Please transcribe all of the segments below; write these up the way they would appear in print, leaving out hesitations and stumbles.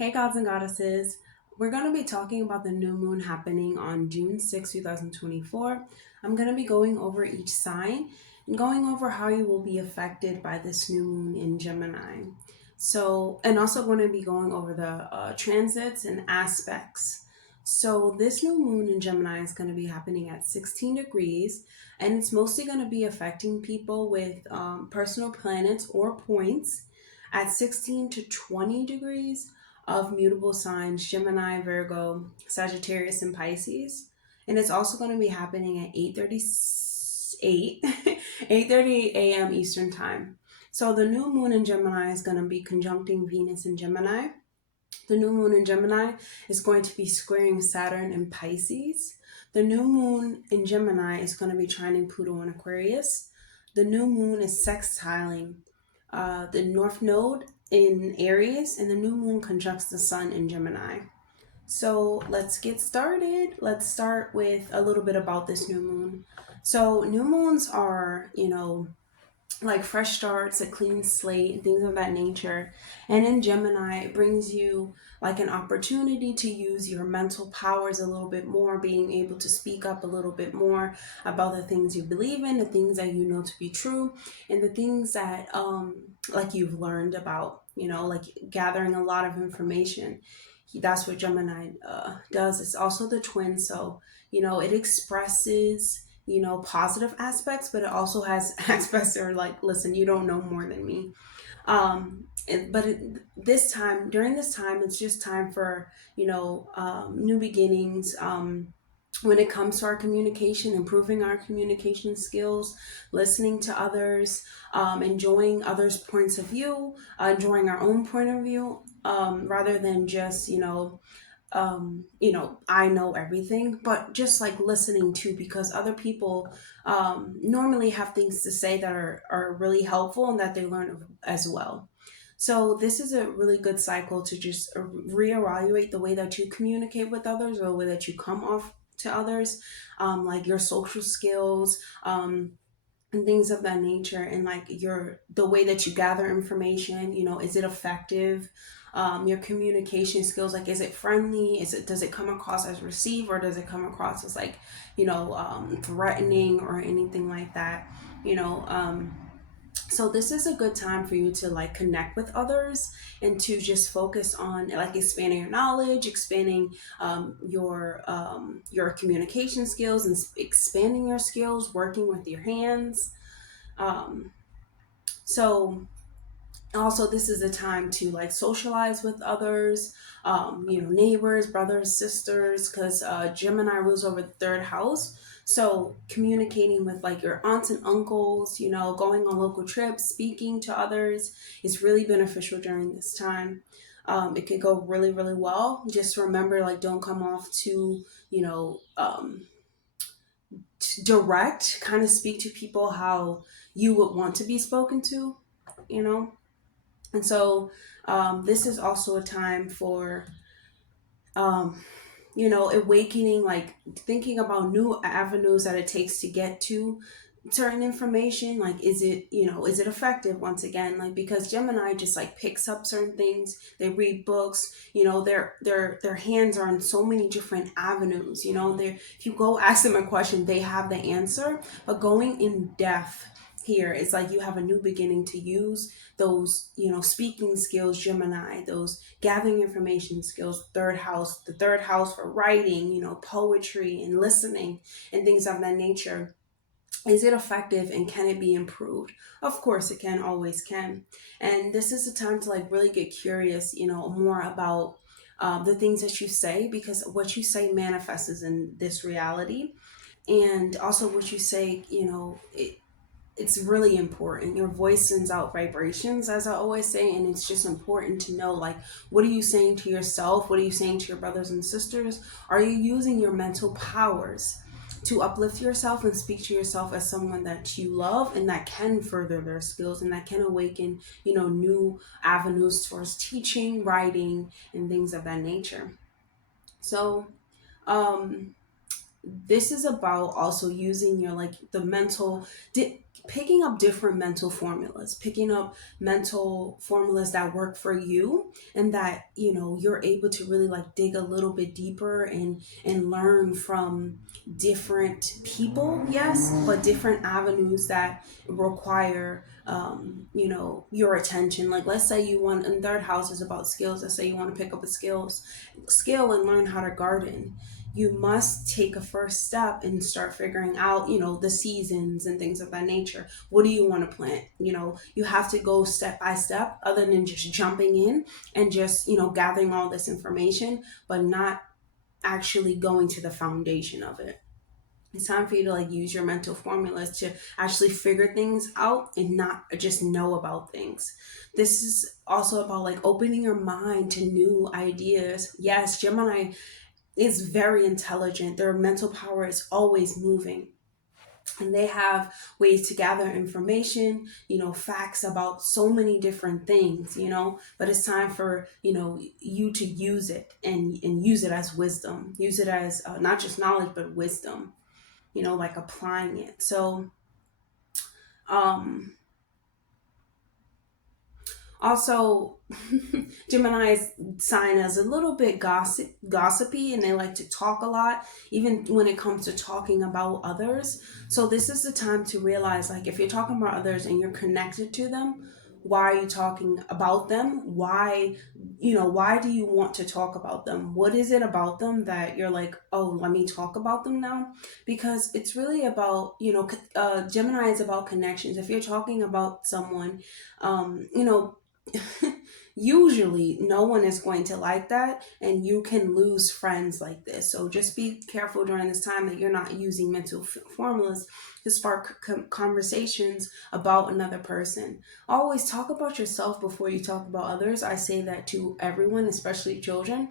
Hey gods and goddesses, we're going to be talking about the new moon happening on June 6, 2024. I'm going to be going over each sign and going over how you will be affected by this new moon in Gemini. And also going to be going over the transits and aspects. So, this new moon in Gemini is going to be happening at 16 degrees, and it's mostly going to be affecting people with personal planets or points at 16 to 20 degrees of mutable signs Gemini, Virgo, Sagittarius, and Pisces. And it's also going to be happening at 8:38 8:30 a.m. Eastern Time. So the new moon in Gemini is going to be conjuncting Venus in Gemini. The new moon in Gemini is going to be squaring Saturn in Pisces. The new moon in Gemini is going to be trining Pluto in Aquarius. The new moon is sextiling the North Node in Aries, and the new moon conjuncts the sun in Gemini. So let's get started. Let's start with a little bit about this new moon. So new moons are, like fresh starts, a clean slate, and things of that nature. And in Gemini, it brings you like an opportunity to use your mental powers a little bit more, being able to speak up a little bit more about the things you believe in, the things that you know to be true, and the things that like you've learned about, like gathering a lot of information. That's what Gemini does. It's also the twin, so it expresses positive aspects, but it also has aspects that are like, listen, you don't know more than me. During this time, it's just time for new beginnings. When it comes to our communication, improving our communication skills, listening to others, enjoying others' points of view, enjoying our own point of view, rather than just I know everything, but just like listening to, because other people normally have things to say that are really helpful and that they learn as well. So this is a really good cycle to just reevaluate the way that you communicate with others, or the way that you come off to others, like your social skills, and things of that nature, and like the way that you gather information. Is it effective? Your communication skills, like, is it friendly? Does it come across as receive, or does it come across as like threatening or anything like that? you know um so this is a good time for you to like connect with others, and to just focus on like expanding your knowledge, expanding your communication skills, and expanding your skills working with your hands. um, so also, this is a time to like socialize with others, neighbors, brothers, sisters, because Gemini rules over the third house. So communicating with like your aunts and uncles, going on local trips, speaking to others is really beneficial during this time. It could go really, really well. Just remember, like, don't come off too, direct. Kind of speak to people how you would want to be spoken to, you know. And so this is also a time for, awakening, like thinking about new avenues that it takes to get to certain information. Like, is it effective? Once again, like, because Gemini just like picks up certain things. They read books. Their hands are in so many different avenues. They If you go ask them a question, they have the answer. But going in depth here, it's like you have a new beginning to use those speaking skills, Gemini, those gathering information skills, the third house for writing, poetry and listening and things of that nature. Is it effective, and can it be improved? Of course it can, always can. And this is the time to like really get curious, more about the things that you say, because what you say manifests in this reality. And also what you say, it's really important. Your voice sends out vibrations, as I always say, and it's just important to know, like, what are you saying to yourself? What are you saying to your brothers and sisters? Are you using your mental powers to uplift yourself and speak to yourself as someone that you love, and that can further their skills, and that can awaken, new avenues towards teaching, writing, and things of that nature? So, um, this is about also using your like the mental picking up different mental formulas, picking up mental formulas that work for you, and that you're able to really like dig a little bit deeper and learn from different people, yes, but different avenues that require your attention. Like, let's say you want, and third house is about skills. Let's say you want to pick up a skill and learn how to garden. You must take a first step and start figuring out, the seasons and things of that nature. What do you want to plant? You have to go step by step, other than just jumping in and just, gathering all this information, but not actually going to the foundation of it. It's time for you to like use your mental formulas to actually figure things out and not just know about things. This is also about like opening your mind to new ideas. Yes, Gemini is very intelligent. Their mental power is always moving. And they have ways to gather information, facts about so many different things, but it's time for, you to use it and use it as wisdom, use it as not just knowledge, but wisdom, like applying it. So, um, also, Gemini's sign is a little bit gossipy, and they like to talk a lot, even when it comes to talking about others. So this is the time to realize, like, if you're talking about others and you're connected to them, why are you talking about them? Why do you want to talk about them? What is it about them that you're like, oh, let me talk about them now? Because it's really about, Gemini is about connections. If you're talking about someone, um, you know, usually no one is going to like that, and you can lose friends like this. So just be careful during this time that you're not using mental formulas to spark conversations about another person. Always talk about yourself before you talk about others. I say that to everyone, especially children,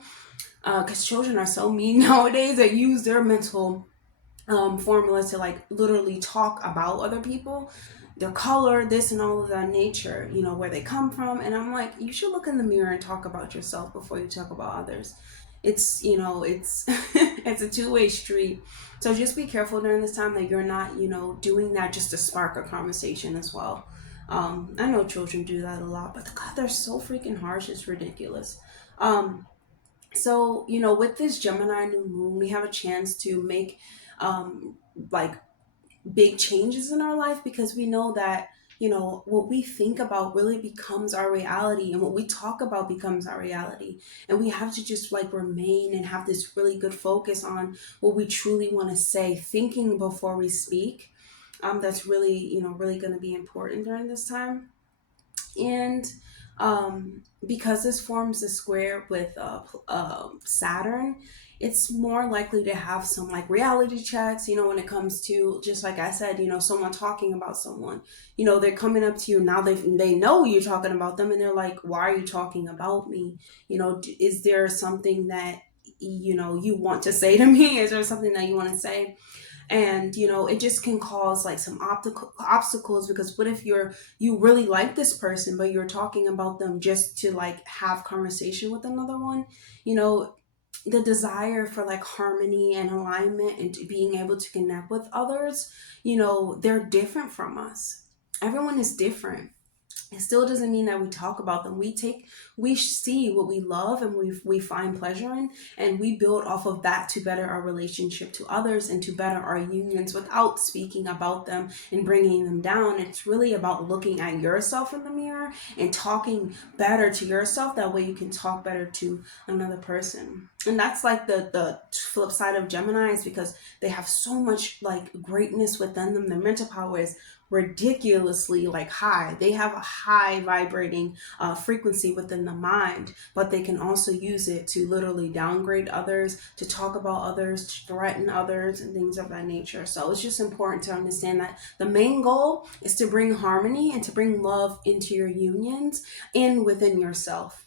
because children are so mean nowadays. That use their mental formulas to like literally talk about other people, their color, this and all of that nature, where they come from. And I'm like, you should look in the mirror and talk about yourself before you talk about others. It's, it's it's a two-way street. So just be careful during this time that you're not, doing that just to spark a conversation as well. I know children do that a lot, but God, they're so freaking harsh. It's ridiculous. So, with this Gemini new moon, we have a chance to make um, like big changes in our life, because we know that, what we think about really becomes our reality, and what we talk about becomes our reality. And we have to just like remain and have this really good focus on what we truly want to say, thinking before we speak. That's really, really going to be important during this time. And because this forms a square with Saturn, it's more likely to have some like reality checks, when it comes to, just like I said, someone talking about someone. They're coming up to you now, they know you're talking about them, and they're like, why are you talking about me? Is there something that you want to say to me? Is there something that you want to say? And it just can cause like some obstacles, because what if you really like this person, but you're talking about them just to like have conversation with another one? The desire for like harmony and alignment and to being able to connect with others, they're different from us. Everyone is different. It still doesn't mean that we talk about them. We see what we love and we find pleasure in, and we build off of that to better our relationship to others and to better our unions without speaking about them and bringing them down. It's really about looking at yourself in the mirror and talking better to yourself. That way you can talk better to another person. And that's like the flip side of Geminis, because they have so much like greatness within them. Their mental power is ridiculously like high. They have a high vibrating frequency within the mind, but they can also use it to literally downgrade others, to talk about others, to threaten others, and things of that nature. So it's just important to understand that the main goal is to bring harmony and to bring love into your unions and within yourself.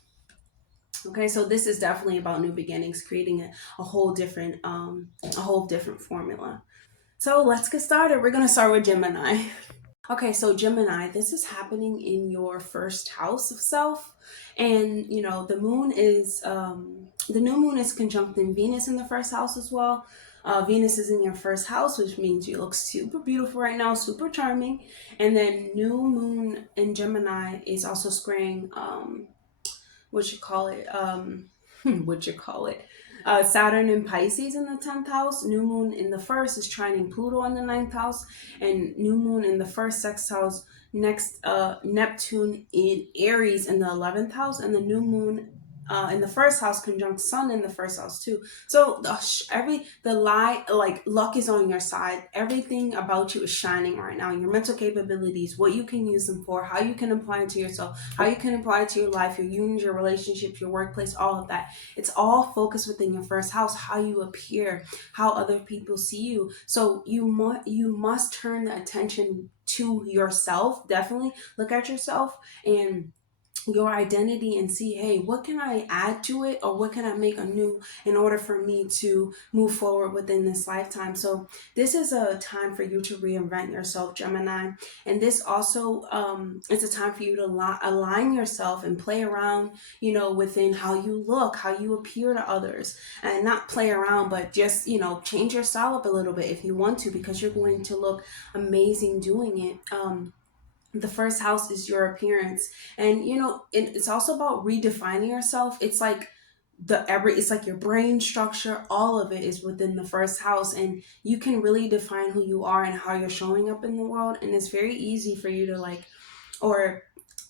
Okay, so this is definitely about new beginnings, creating a whole different formula. So let's get started. We're gonna start with Gemini. Okay, so Gemini, this is happening in your first house of self. And the moon is the new moon is conjuncting Venus in the first house as well. Venus is in your first house, which means you look super beautiful right now, super charming. And then new moon in Gemini is also squaring Saturn in Pisces in the 10th house. New moon in the first is trining Pluto in the 9th house, and new moon in the first house next Neptune in Aries in the 11th house, and the new moon in the first house conjunct Sun in the first house too. So luck is on your side. Everything about you is shining right now. Your mental capabilities, what you can use them for, how you can apply it to yourself, how you can apply it to your life, your unions, your relationships, your workplace, all of that. It's all focused within your first house. How you appear, how other people see you. So you must turn the attention to yourself. Definitely look at yourself and your identity and see, hey, what can I add to it, or what can I make anew in order for me to move forward within this lifetime. So this is a time for you to reinvent yourself, Gemini. And this also is a time for you to align yourself and play around, within how you look, how you appear to others, and not play around, but just, change your style up a little bit if you want to, because you're going to look amazing doing it. The first house is your appearance, and it's also about redefining yourself. It's like it's like your brain structure, all of it is within the first house, and you can really define who you are and how you're showing up in the world. And it's very easy for you to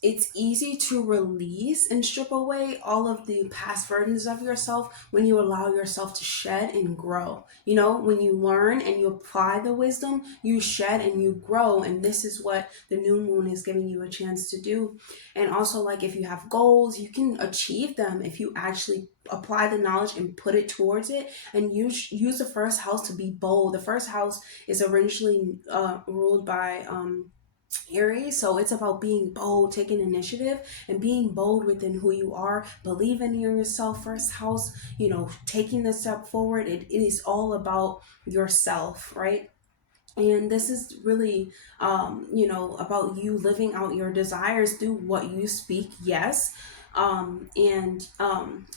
it's easy to release and strip away all of the past versions of yourself when you allow yourself to shed and grow. When you learn and you apply the wisdom, you shed and you grow. And this is what the new moon is giving you a chance to do. And also, if you have goals, you can achieve them if you actually apply the knowledge and put it towards it, and use the first house to be bold. The first house is originally ruled by Aries, so it's about being bold, taking initiative, and being bold within who you are, believing in yourself. First house, taking the step forward. It is all about yourself, right? And this is really, about you living out your desires through what you speak. Yes.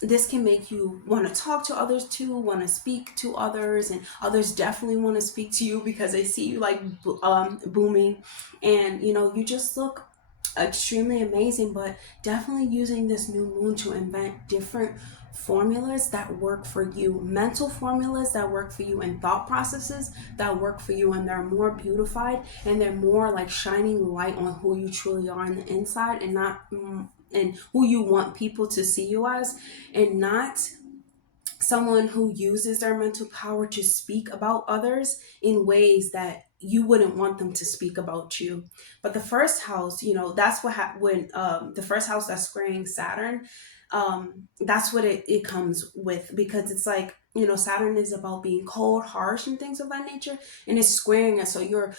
This can make you want to talk to others too, want to speak to others, and others definitely want to speak to you because they see you booming, and you just look extremely amazing. But definitely using this new moon to invent different formulas that work for you, mental formulas that work for you, and thought processes that work for you, and they're more beautified, and they're more like shining light on who you truly are on the inside, and not and who you want people to see you as, and not someone who uses their mental power to speak about others in ways that you wouldn't want them to speak about you. But the first house, that's what when the first house that's squaring Saturn, that's what it comes with, because it's like, Saturn is about being cold, harsh, and things of that nature, and it's squaring it. So you're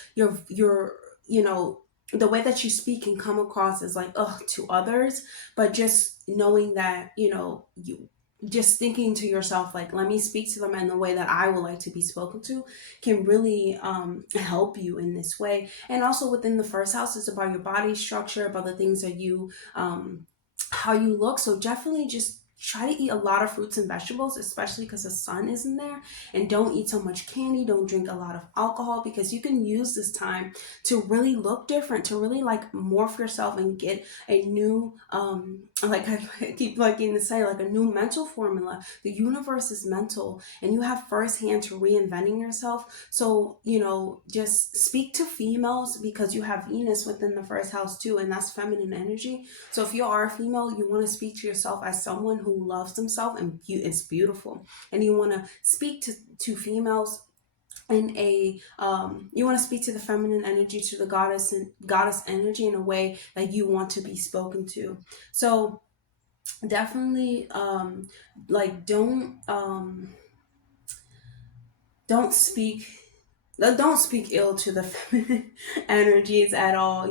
the way that you speak can come across as like, to others, but just knowing that, you just thinking to yourself, like, let me speak to them in the way that I would like to be spoken to, can really help you in this way. And also within the first house, it's about your body structure, about the things that you, how you look. So definitely just try to eat a lot of fruits and vegetables, especially because the sun is in there. And don't eat so much candy. Don't drink a lot of alcohol, because you can use this time to really look different, to really morph yourself and get a new, I keep liking to say, a new mental formula. The universe is mental, and you have firsthand to reinventing yourself. So, just speak to females, because you have Venus within the first house too, and that's feminine energy. So if you are a female, you want to speak to yourself as someone who loves themselves, and it's beautiful, and you want to speak to females in a you want to speak to the feminine energy, to the goddess energy, in a way that you want to be spoken to. So definitely don't speak ill to the feminine energies at all.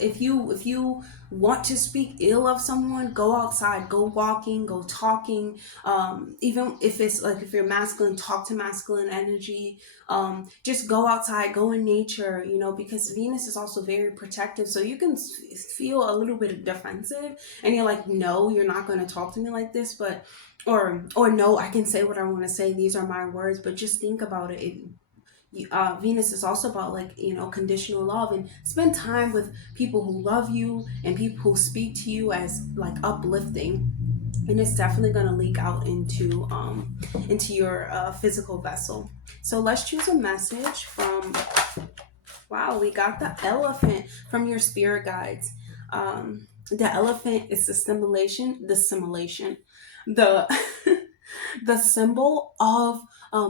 If you want to speak ill of someone, go outside, go walking, go talking. Even if it's if you're masculine, talk to masculine energy. Just go outside, go in nature, because Venus is also very protective. So you can feel a little bit defensive, and you're like, no, you're not going to talk to me like this. But or no, I can say what I want to say. These are my words, but just think about it. Venus is also about, like, conditional love, and spend time with people who love you and people who speak to you as like uplifting, and it's definitely going to leak out into your physical vessel. So let's choose a message from, wow, we got the elephant from your spirit guides. The elephant is the the symbol of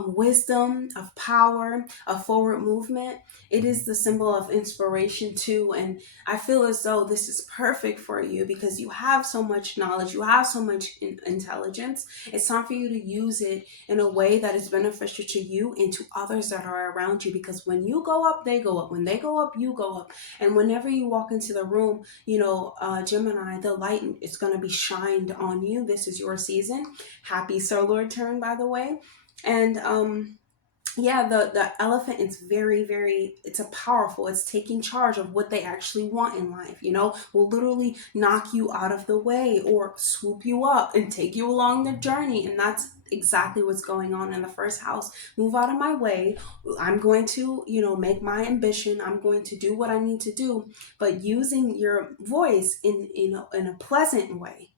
wisdom, of power, of forward movement. It is the symbol of inspiration too. And I feel as though this is perfect for you because you have so much knowledge, you have so much intelligence. It's time for you to use it in a way that is beneficial to you and to others that are around you. Because when you go up, they go up. When they go up, you go up. And whenever you walk into the room, Gemini, the light is going to be shined on you. This is your season. Happy solar turn, by the way. And yeah, the elephant is very, it's a powerful, it's taking charge of what they actually want in life, will literally knock you out of the way or swoop you up and take you along the journey. And that's exactly what's going on in the first house. Move out of my way. I'm going to, make my ambition. I'm going to do what I need to do, but using your voice in a pleasant way.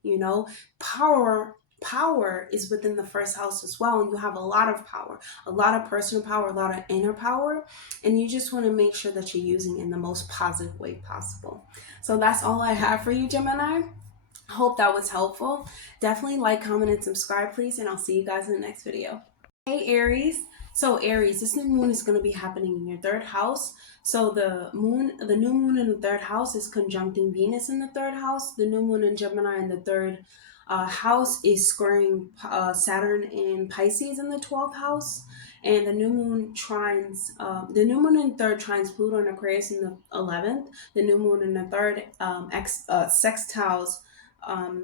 Power is within the first house as well, and you have a lot of power, a lot of personal power, a lot of inner power, and you just want to make sure that you're using it in the most positive way possible. So that's all I have for you, Gemini. I hope that was helpful. Definitely like, comment, and subscribe, please, and I'll see you guys in the next video. Hey, Aries. So Aries, this new moon is going to be happening in your third house. So the new moon in the third house is conjuncting Venus in the third house. The new moon in Gemini in the third house is squaring Saturn in Pisces in the 12th house, and the new moon in third trines Pluto and Aquarius in the 11th. The new moon in the third sextiles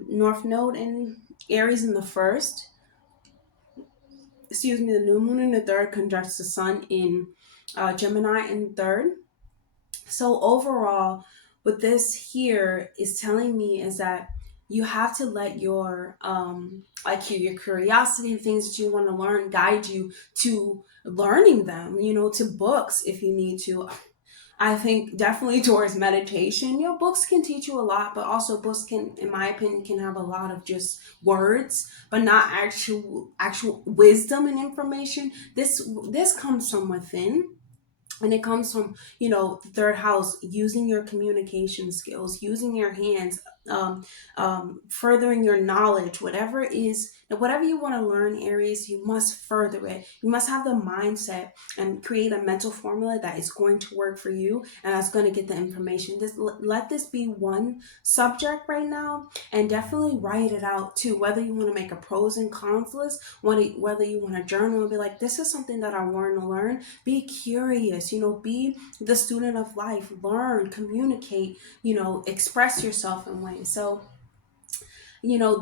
North Node in Aries in the first. The new moon in the third conjuncts the sun in Gemini in third. So overall, what this here is telling me is that you have to let your your curiosity, things that you want to learn, guide you to learning them, to books if you need to. I think definitely towards meditation. Books can teach you a lot, but also books can, in my opinion, can have a lot of just words, but not actual wisdom and information. This comes from within. And it comes from, the third house, using your communication skills, using your hands, furthering your knowledge, whatever you want to learn, Aries, you must further it. You must have the mindset and create a mental formula that is going to work for you and that's going to get the information. Let this be one subject right now, and definitely write it out too, whether you want to make a pros and cons list, whether you want to journal and be like, this is something that I want to learn. Be curious, be the student of life, learn, communicate, express yourself in ways. So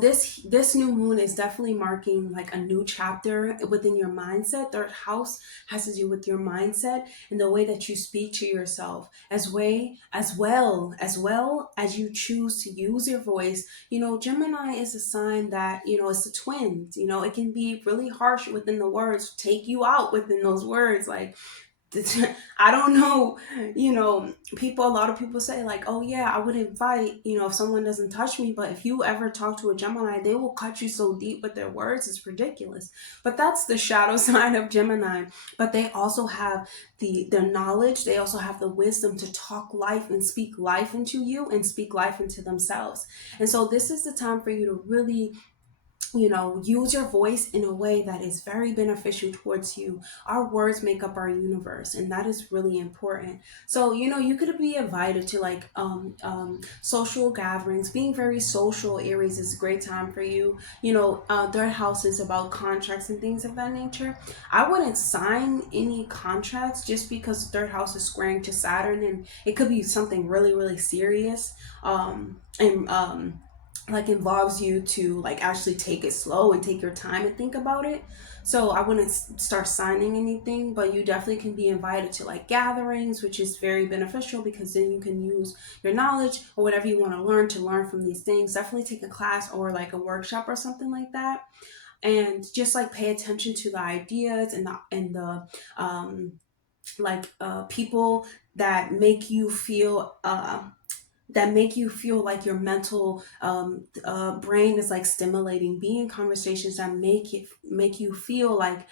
this new moon is definitely marking like a new chapter within your mindset. Third house has to do with your mindset and the way that you speak to yourself, as well as you choose to use your voice. Gemini is a sign that, it's the twins. It can be really harsh within the words, take you out within those words. Like, I don't know, a lot of people say like, oh yeah, I wouldn't fight, if someone doesn't touch me. But if you ever talk to a Gemini, they will cut you so deep with their words. It's ridiculous. But that's the shadow side of Gemini. But they also have the knowledge. They also have the wisdom to talk life and speak life into you and speak life into themselves. And so this is the time for you to really use your voice in a way that is very beneficial towards you. Our words make up our universe, and that is really important. So, you could be invited to like social gatherings. Being very social, Aries, is a great time for you. Third house is about contracts and things of that nature. I wouldn't sign any contracts just because third house is squaring to Saturn, and it could be something really, really serious. Like involves you to like actually take it slow and take your time and think about it. So I wouldn't start signing anything, but you definitely can be invited to like gatherings, which is very beneficial because then you can use your knowledge or whatever you want to learn from these things. Definitely take a class or like a workshop or something like that. and just like pay attention to the ideas and the people that make you feel like your mental brain is like stimulating. Be in conversations that make you feel like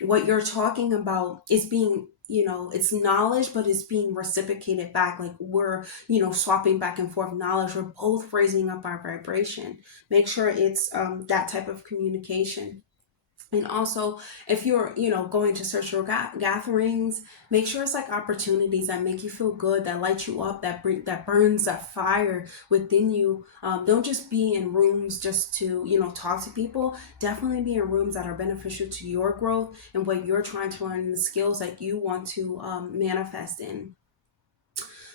what you're talking about is being, it's knowledge, but it's being reciprocated back. Like we're, swapping back and forth knowledge. We're both raising up our vibration. Make sure it's that type of communication. And also, if you're, going to social gatherings, make sure it's like opportunities that make you feel good, that light you up, that burns that fire within you. Don't just be in rooms just to, talk to people. Definitely be in rooms that are beneficial to your growth and what you're trying to learn, and the skills that you want to manifest in.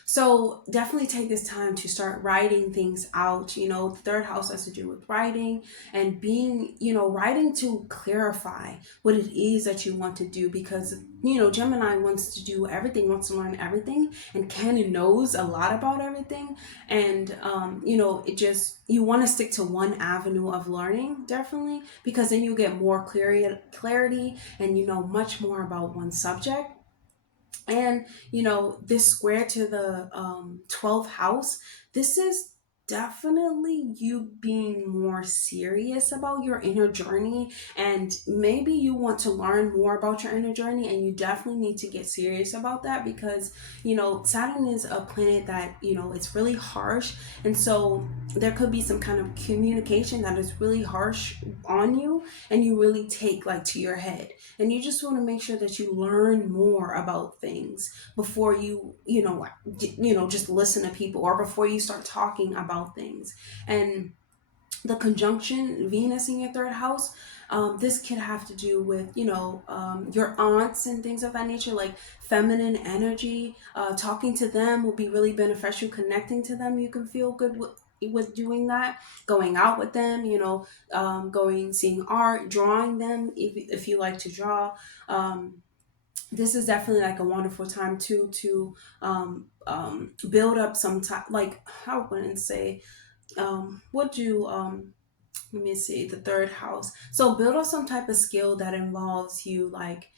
So definitely take this time to start writing things out. The third house has to do with writing and being, writing to clarify what it is that you want to do, because, Gemini wants to do everything, wants to learn everything, and kind of knows a lot about everything. And, you want to stick to one avenue of learning, definitely, because then you get more clarity and you know much more about one subject. And, this square to the 12th house, this is definitely you being more serious about your inner journey. And maybe you want to learn more about your inner journey, and you definitely need to get serious about that, because, Saturn is a planet that, it's really harsh. And so there could be some kind of communication that is really harsh on you, and you really take like to your head. And you just want to make sure that you learn more about things before you, just listen to people, or before you start talking about things. And the conjunction Venus in your third house, this could have to do with, your aunts and things of that nature, like feminine energy. Talking to them will be really beneficial. Connecting to them, you can feel good with doing that. Going out with them, seeing art, drawing them, if you like to draw. This is definitely like a wonderful time to build up some time, like, I wouldn't say, what do let me see, the third house. So build up some type of skill that involves you, like,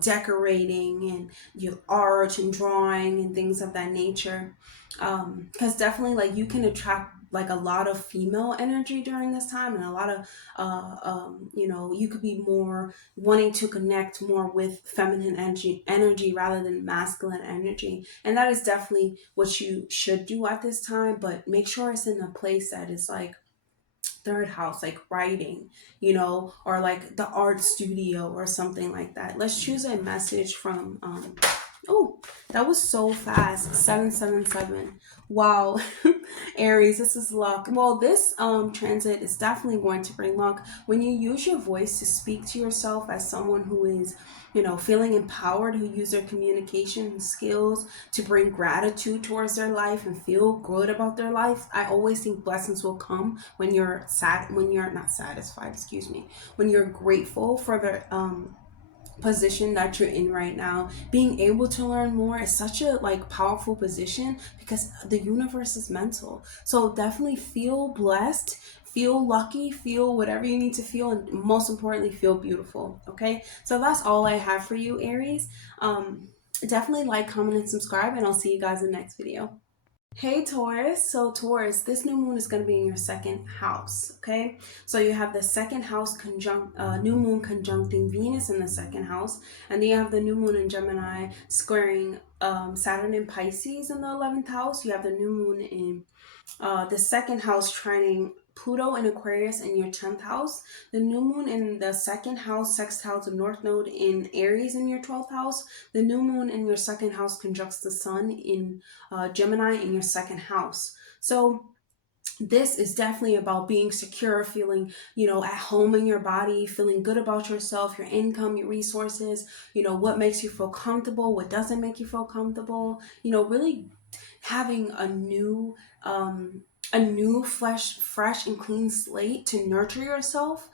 decorating and your art and drawing and things of that nature. Because definitely, like, you can attract like a lot of female energy during this time, and a lot of you could be more wanting to connect more with feminine energy rather than masculine energy. And that is definitely what you should do at this time, but make sure it's in a place that is like third house, like writing, or like the art studio or something like that. Let's choose a message from oh, that was so fast. 777. Wow. Aries, this is luck. Well, this transit is definitely going to bring luck when you use your voice to speak to yourself as someone who is, feeling empowered, who use their communication skills to bring gratitude towards their life and feel good about their life. I always think blessings will come when you're not satisfied, excuse me, when you're grateful for the position that you're in right now. Being able to learn more is such a like powerful position, because the universe is mental. So definitely feel blessed, feel lucky, feel whatever you need to feel, and most importantly, feel beautiful. Okay, so that's all I have for you, Aries. Definitely like, comment, and subscribe, and I'll see you guys in the next video. Hey Taurus, so Taurus, this new moon is going to be in your second house, okay? So you have the second house new moon conjuncting Venus in the second house, and then you have the new moon in Gemini squaring Saturn in Pisces in the 11th house. You have the new moon in the second house trining Pluto in Aquarius in your 10th house. The new moon in the second house sextiles the North Node in Aries in your 12th house. The new moon in your second house conjuncts the Sun in Gemini in your second house. So this is definitely about being secure, feeling, at home in your body, feeling good about yourself, your income, your resources, what makes you feel comfortable, what doesn't make you feel comfortable, really having a new fresh and clean slate to nurture yourself.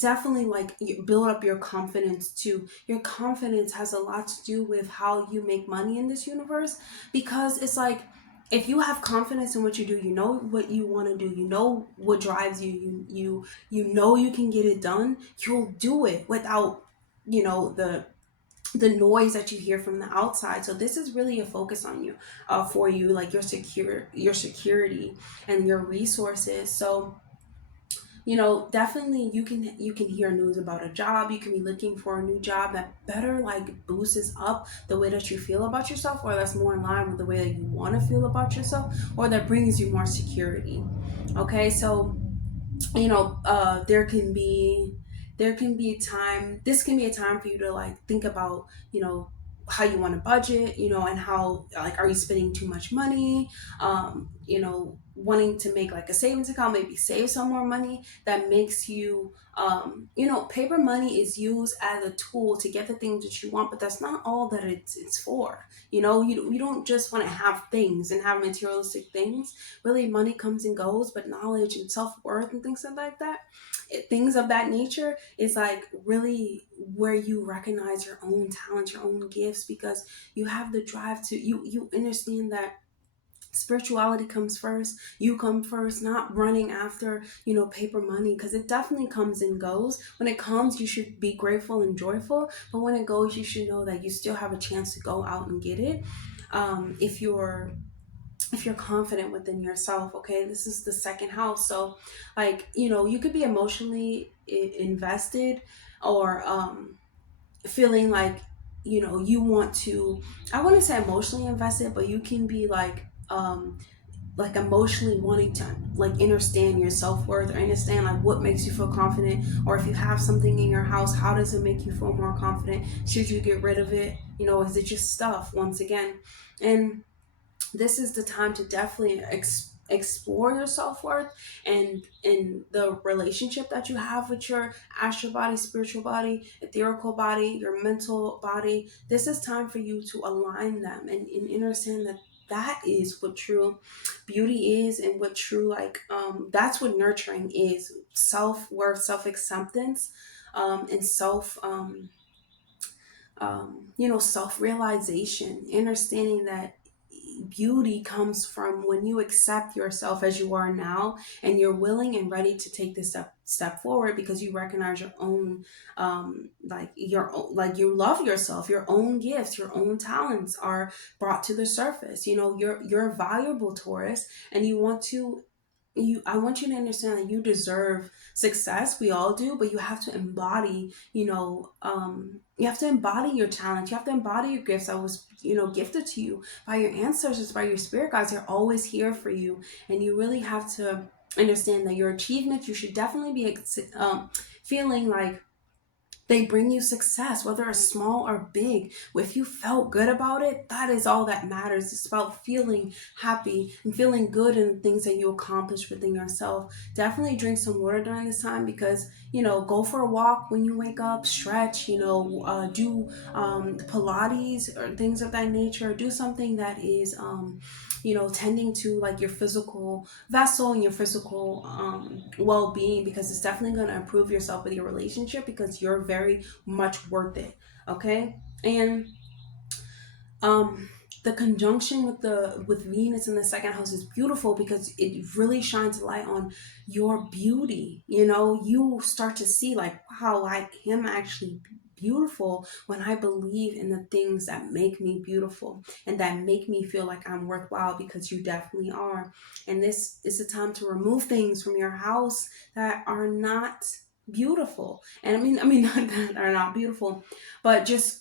Definitely, like, you build up your confidence too. Your confidence has a lot to do with how you make money in this universe, because it's like if you have confidence in what you do, you know what you want to do, you know what drives you, you know you can get it done, you'll do it without, you know, the noise that you hear from the outside. So this is really a focus on you, for you, like your security and your resources. So, you know, definitely you can hear news about a job. You can be looking for a new job that better like boosts up the way that you feel about yourself, or that's more in line with the way that you want to feel about yourself, or that brings you more security. Okay, so, you know, there can be a time, this can be a time for you to like think about, you know, how you want to budget, you know, and how, like, are you spending too much money, you know, wanting to make like a savings account, maybe save some more money that makes you, you know, paper money is used as a tool to get the things that you want, but that's not all that it's for. You know, you don't just want to have things and have materialistic things. Really, money comes and goes, but knowledge and self-worth and things like that, things of that nature, is like really where you recognize your own talents, your own gifts, because you have the drive to, you understand that spirituality comes first, you come first, not running after, you know, paper money, because it definitely comes and goes. When it comes, you should be grateful and joyful, but when it goes, you should know that you still have a chance to go out and get it, if you're confident within yourself. Okay, this is the second house. So, like, you know, you could be emotionally invested, or feeling like, you know, you want to, I wouldn't say emotionally invested, but you can be like emotionally wanting to like understand your self-worth, or understand like what makes you feel confident, or if you have something in your house, how does it make you feel more confident, should you get rid of it, you know, is it just stuff once again. And this is the time to definitely explore your self-worth, and in the relationship that you have with your astral body, spiritual body, etherical body, your mental body. This is time for you to align them, and understand that that is what true beauty is, and what true, like, that's what nurturing is: self-worth, self-acceptance, and you know, self-realization, understanding that beauty comes from when you accept yourself as you are now, and you're willing and ready to take this step forward, because you recognize your own, like your own, like you love yourself, your own gifts, your own talents are brought to the surface. You know, you're valuable, Taurus, and you want to, I want you to understand that you deserve success. We all do, but you have to embody, you know, you have to embody your talent. You have to embody your gifts that was, you know, gifted to you by your ancestors, by your spirit guides. They're always here for you, and you really have to understand that your achievements, you should definitely be feeling like they bring you success, whether it's small or big. If you felt good about it, that is all that matters. It's about feeling happy and feeling good in the things that you accomplish within yourself. Definitely drink some water during this time, because, you know, go for a walk when you wake up, stretch, you know, do Pilates or things of that nature. Do something that is, you know, tending to like your physical vessel and your physical well-being, because it's definitely going to improve yourself with your relationship, because you're very much worth it. Okay. And um the conjunction with Venus in the second house is beautiful, because it really shines a light on your beauty. You know, you start to see like, wow, I am actually beautiful when I believe in the things that make me beautiful and that make me feel like I'm worthwhile, because you definitely are. And this is the time to remove things from your house that are not beautiful. And I mean not that are not beautiful, but just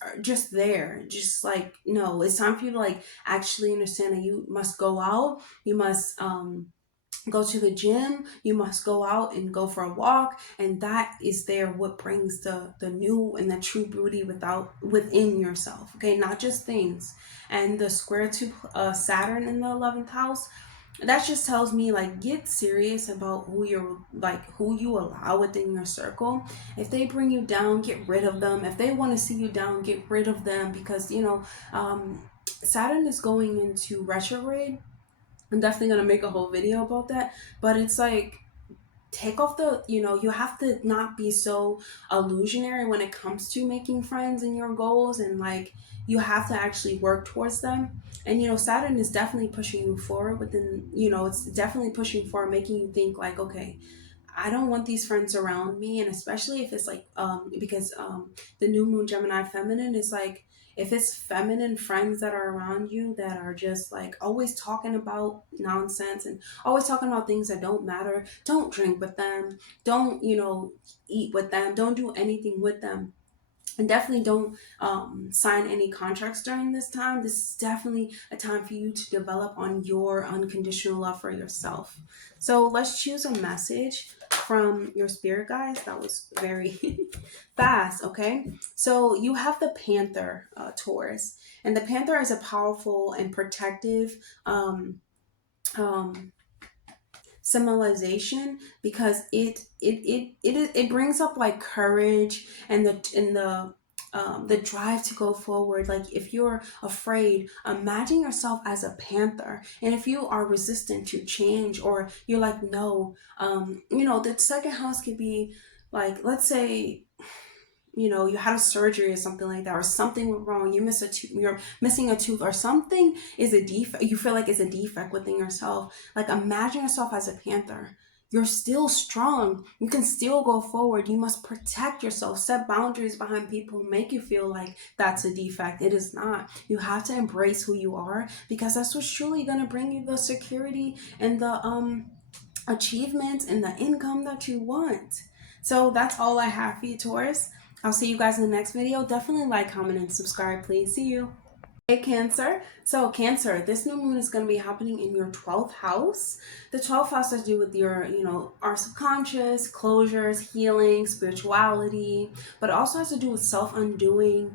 there, just like, no, it's time for you to like actually understand that you must go out, you must go to the gym, you must go out and go for a walk, and that is there what brings the new and the true beauty within yourself. Okay, not just things. And the square to Saturn in the 11th house, that just tells me like, get serious about who you allow within your circle. If they bring you down, get rid of them. If they want to see you down, get rid of them, because, you know, Saturn is going into retrograde. I'm definitely gonna make a whole video about that, but it's like, take off the, you have to not be so illusionary when it comes to making friends and your goals, and like you have to actually work towards them. And Saturn is definitely pushing you forward within, it's definitely pushing forward, making you think like, okay, I don't want these friends around me. And especially if it's like, because the new moon Gemini feminine is like, if it's feminine friends that are around you that are just like always talking about nonsense and always talking about things that don't matter, don't drink with them, don't, eat with them, don't do anything with them. And definitely don't sign any contracts during this time. This is definitely a time for you to develop on your unconditional love for yourself. So let's choose a message from your spirit guides. That was very fast, okay? So you have the Panther, Taurus. And the Panther is a powerful and protective um, symbolization, because it brings up like courage and the drive to go forward. Like if you're afraid, imagine yourself as a panther. And if you are resistant to change, or you're like, no, the second house could be like, let's say, you had a surgery or something like that, or something went wrong, you miss a tooth, you're missing a tooth, or something is a defect, you feel like it's a defect within yourself. Like imagine yourself as a panther. You're still strong. You can still go forward. You must protect yourself. Set boundaries behind people who make you feel like that's a defect. It is not. You have to embrace who you are, because that's what's truly going to bring you the security and the achievements and the income that you want. So that's all I have for you, Taurus. I'll see you guys in the next video. Definitely like, comment, and subscribe, please. See you. Hey, Cancer. So, Cancer, this new moon is going to be happening in your 12th house. The 12th house has to do with your, our subconscious, closures, healing, spirituality, but it also has to do with self-undoing,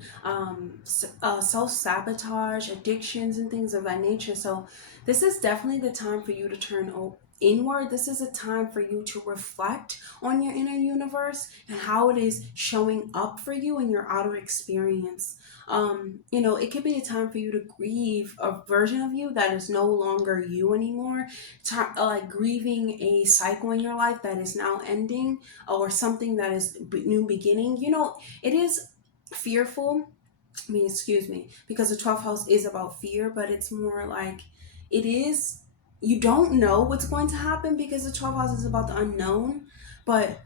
self-sabotage, addictions, and things of that nature. So, this is definitely the time for you to turn inward. This is a time for you to reflect on your inner universe and how it is showing up for you in your outer experience. It could be a time for you to grieve a version of you that is no longer you anymore. Like grieving a cycle in your life that is now ending, or something that is new beginning. It is fearful. Excuse me, because the 12th house is about fear, but it's more like it is, you don't know what's going to happen, because the 12th house is about the unknown. But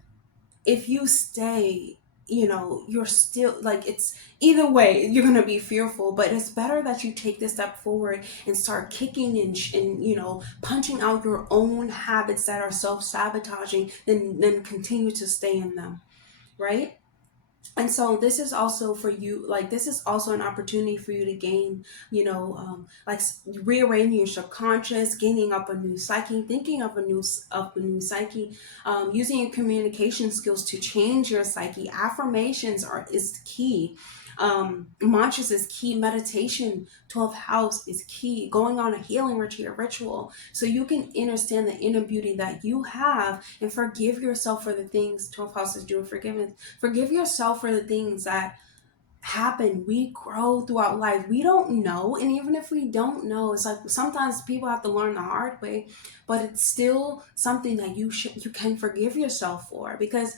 if you stay, you're still like, it's either way, you're going to be fearful. But it's better that you take this step forward and start kicking and punching out your own habits that are self-sabotaging, than continue to stay in them, right? And so this is also for you, like this is also an opportunity for you to gain, like rearranging your subconscious, gaining up a new psyche, thinking of a new psyche, using your communication skills to change your psyche. Affirmations is key. Mantras is key. Meditation, 12th house, is key. Going on a healing retreat or ritual, so you can understand the inner beauty that you have, and forgive yourself for the things. 12th house is doing forgiveness. Forgive yourself for the things that happen. We grow throughout life. We don't know, and even if we don't know, it's like sometimes people have to learn the hard way, but it's still something that you can forgive yourself for. Because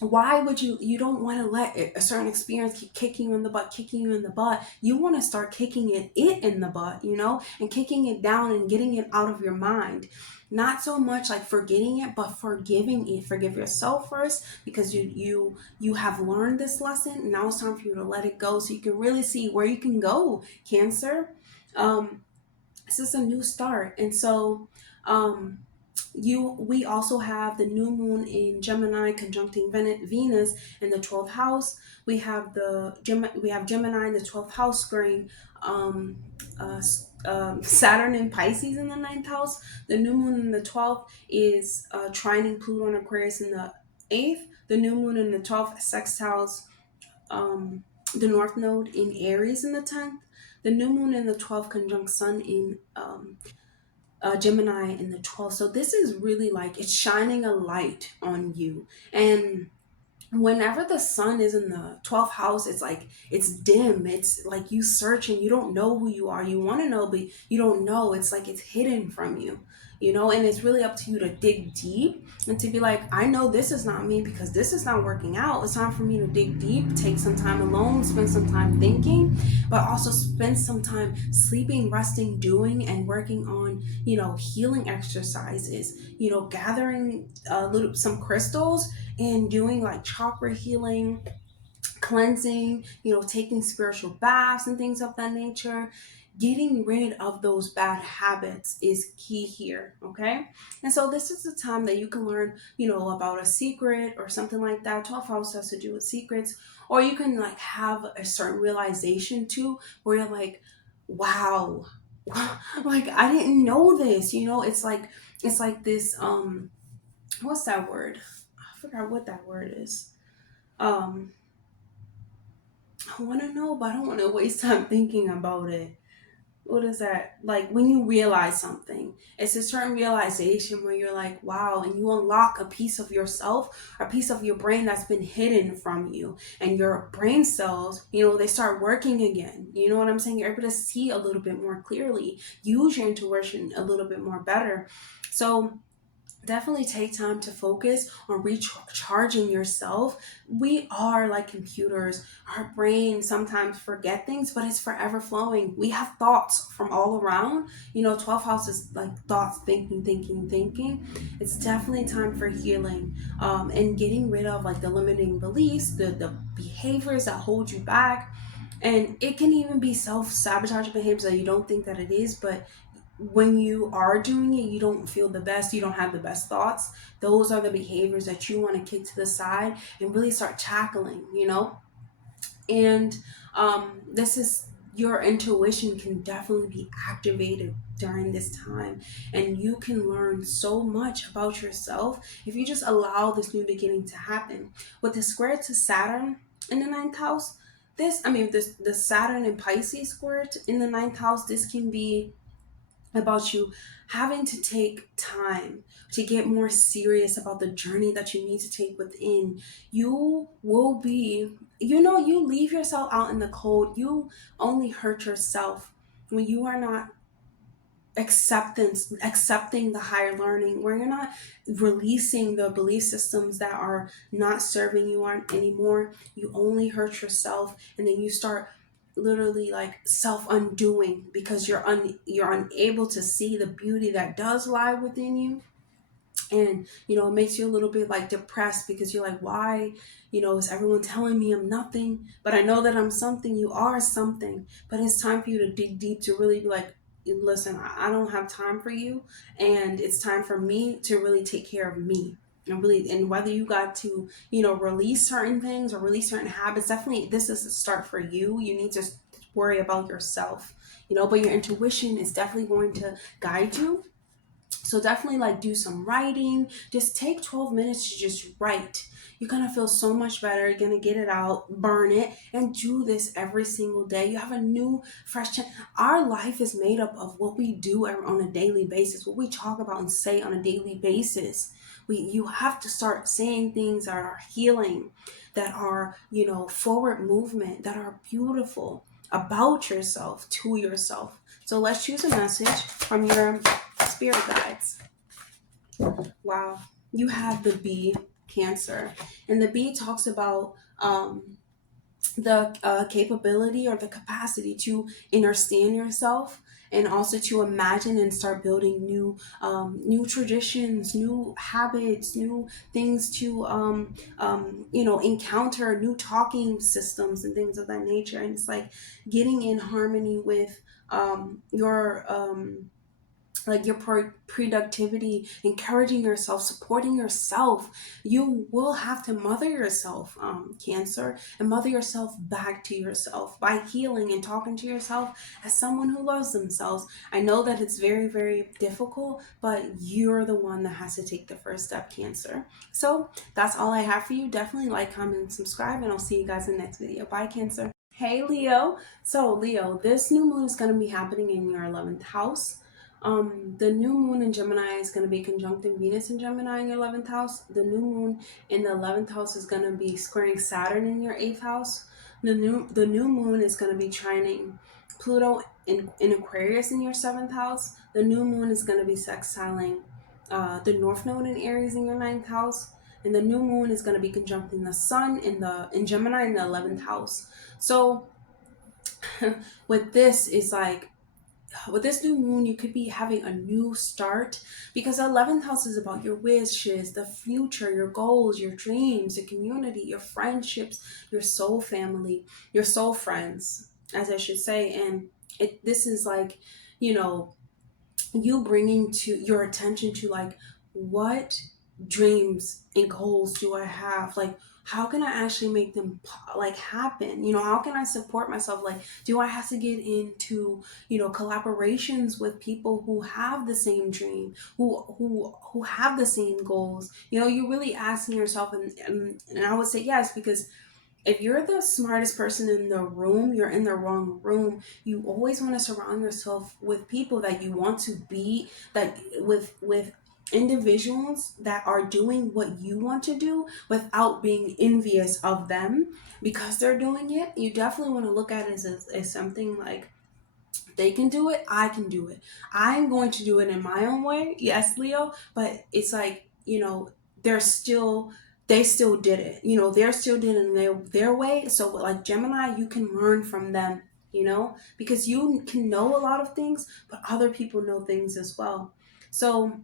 why would you don't want to let a certain experience keep kicking you in the butt. You want to start kicking it in the butt, and kicking it down and getting it out of your mind. Not so much like forgetting it, but forgiving it. Forgive yourself first, because you have learned this lesson. Now it's time for you to let it go, so you can really see where you can go, Cancer. This is a new start. And so we also have the new moon in Gemini conjuncting Venus in the 12th house. We have Gemini in the 12th house squaring Saturn in Pisces in the 9th house. The new moon in the 12th is trining Pluto and Aquarius in the 8th. The new moon in the 12th sextiles the North Node in Aries in the 10th. The new moon in the 12th conjunct Sun in Gemini in the 12th. So this is really like, it's shining a light on you. And whenever the sun is in the 12th house, it's like, it's dim. It's like you search and you don't know who you are. You want to know, but you don't know. It's like it's hidden from you. you know, and it's really up to you to dig deep and to be like, I know this is not me because this is not working out. It's time for me to dig deep, take some time alone, spend some time thinking, but also spend some time sleeping, resting, doing, and working on, you know, healing exercises, you know, gathering some crystals and doing like chakra healing, cleansing, you know, taking spiritual baths and things of that nature. Getting rid of those bad habits is key here, okay? And so this is the time that you can learn, you know, about a secret or something like that. 12 house has to do with secrets, or you can like have a certain realization too, where you're like, wow, like I didn't know this, you know. It's like this what's that word? I forgot what that word is. um I want to know, but I don't want to waste time thinking about it. What is that? Like when you realize something, it's a certain realization where you're like, wow, and you unlock a piece of yourself, a piece of your brain that's been hidden from you. And your brain cells, you know, they start working again. You know what I'm saying? You're able to see a little bit more clearly, use your intuition a little bit more better. So definitely take time to focus on recharging yourself. We are like computers. Our brains sometimes forget things, but it's forever flowing. We have thoughts from all around. You know, 12 house is like thoughts, thinking. It's definitely time for healing, and getting rid of like the limiting beliefs, the behaviors that hold you back. And it can even be self-sabotaging behaviors that you don't think that it is, but when you are doing it, you don't feel the best, you don't have the best thoughts. Those are the behaviors that you want to kick to the side and really start tackling, you know. And this is, your intuition can definitely be activated during this time, and you can learn so much about yourself if you just allow this new beginning to happen. With the square to Saturn in the ninth house, the Saturn and Pisces square in the ninth house, this can be about you having to take time to get more serious about the journey that you need to take within. You will be, you know, you leave yourself out in the cold. You only hurt yourself when you are not accepting the higher learning, where you're not releasing the belief systems that are not serving you on anymore. You only hurt yourself, and then you start literally like self undoing because you're unable to see the beauty that does lie within you. And you know, it makes you a little bit like depressed because you're like, why, you know, is everyone telling me I'm nothing, but I know that I'm something. You are something. But it's time for you to dig deep, to really be like, listen, I don't have time for you, and it's time for me to really take care of me. And really, and whether you got to, you know, release certain things or release certain habits, definitely this is a start for you. You need to worry about yourself, you know, but your intuition is definitely going to guide you. So definitely like do some writing. Just take 12 minutes to just write. You're gonna feel so much better. You're gonna get it out, burn it, and do this every single day. You have a new, fresh chance. Our life is made up of what we do on a daily basis, what we talk about and say on a daily basis. You have to start saying things that are healing, that are, you know, forward movement, that are beautiful about yourself, to yourself. So let's choose a message from your spirit guides. Wow. You have the bee, Cancer. And the bee talks about the capability or the capacity to understand yourself, and also to imagine and start building new traditions, new habits, new things to you know, encounter new talking systems and things of that nature. And it's like getting in harmony with your like your productivity, encouraging yourself, supporting yourself. You will have to mother yourself, Cancer, and mother yourself back to yourself by healing and talking to yourself as someone who loves themselves. I know that it's very, very difficult, but you're the one that has to take the first step, Cancer. So that's all I have for you. Definitely like, comment, and subscribe, and I'll see you guys in the next video. Bye, Cancer. Hey, Leo. So Leo, this new moon is going to be happening in your 11th house. The new moon in Gemini is going to be conjuncting Venus in Gemini in your 11th house. The new moon in the 11th house is going to be squaring Saturn in your 8th house. The new moon is going to be trining Pluto in Aquarius in your 7th house. the new moon is going to be sextiling the North Node in Aries in your ninth house, and the new moon is going to be conjuncting the Sun in Gemini in the 11th house. So with this is like, with this new moon, you could be having a new start, because the 11th house is about your wishes, the future, your goals, your dreams, your community, your friendships, your soul family, your soul friends, as I should say. And this is like, you know, you bringing to your attention to like, what dreams and goals do I have? Like, how can I actually make them like happen? You know, how can I support myself? Like, do I have to get into, you know, collaborations with people who have the same dream, who have the same goals? You know, you're really asking yourself, and I would say yes, because if you're the smartest person in the room, you're in the wrong room. You always want to surround yourself with people that you want to be, that with individuals that are doing what you want to do without being envious of them because they're doing it. You definitely want to look at it as something like, they can do it, I can do it. I'm going to do it in my own way. Yes, Leo, but it's like, you know, they're still they still did it. You know, they're still doing it in their way. So like Gemini, you can learn from them, you know, because you can know a lot of things, but other people know things as well. So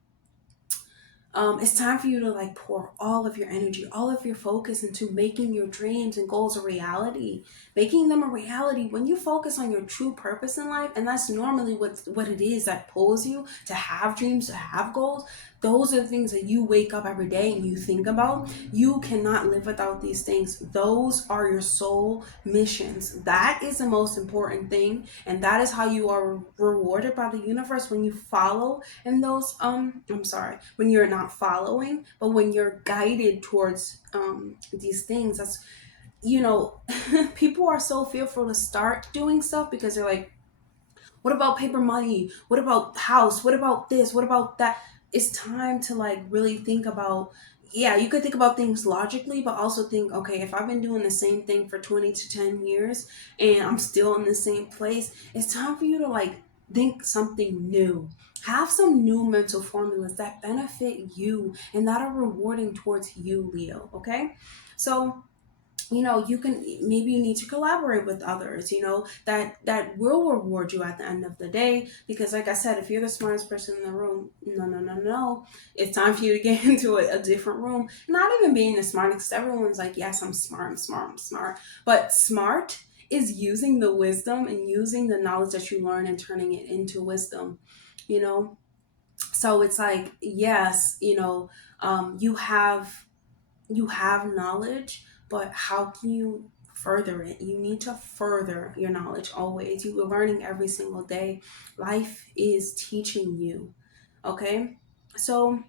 it's time for you to like pour all of your energy, all of your focus into making your dreams and goals a reality, making them a reality. When you focus on your true purpose in life, and that's normally what it is that pulls you to have dreams, to have goals. Those are the things that you wake up every day and you think about. You cannot live without these things. Those are your soul missions. That is the most important thing, and that is how you are rewarded by the universe when you follow. And those I'm sorry, when you're not following, but when you're guided towards these things. That's, you know, people are so fearful to start doing stuff because they're like, what about paper money? What about house? What about this? What about that? It's time to like really think about, yeah, you could think about things logically, but also think, okay, if I've been doing the same thing for 20 to 10 years and I'm still in the same place, it's time for you to like think something new. Have some new mental formulas that benefit you and that are rewarding towards you, Leo, okay? So you know, you can, maybe you need to collaborate with others, you know, that will reward you at the end of the day. Because like I said, if you're the smartest person in the room, no, it's time for you to get into a different room. Not even being the smartest, everyone's like, yes, I'm smart, but smart is using the wisdom and using the knowledge that you learn and turning it into wisdom, you know. So it's like, yes, you know, you have knowledge, but how can you further it? You need to further your knowledge always. You are learning every single day. Life is teaching you. Okay? So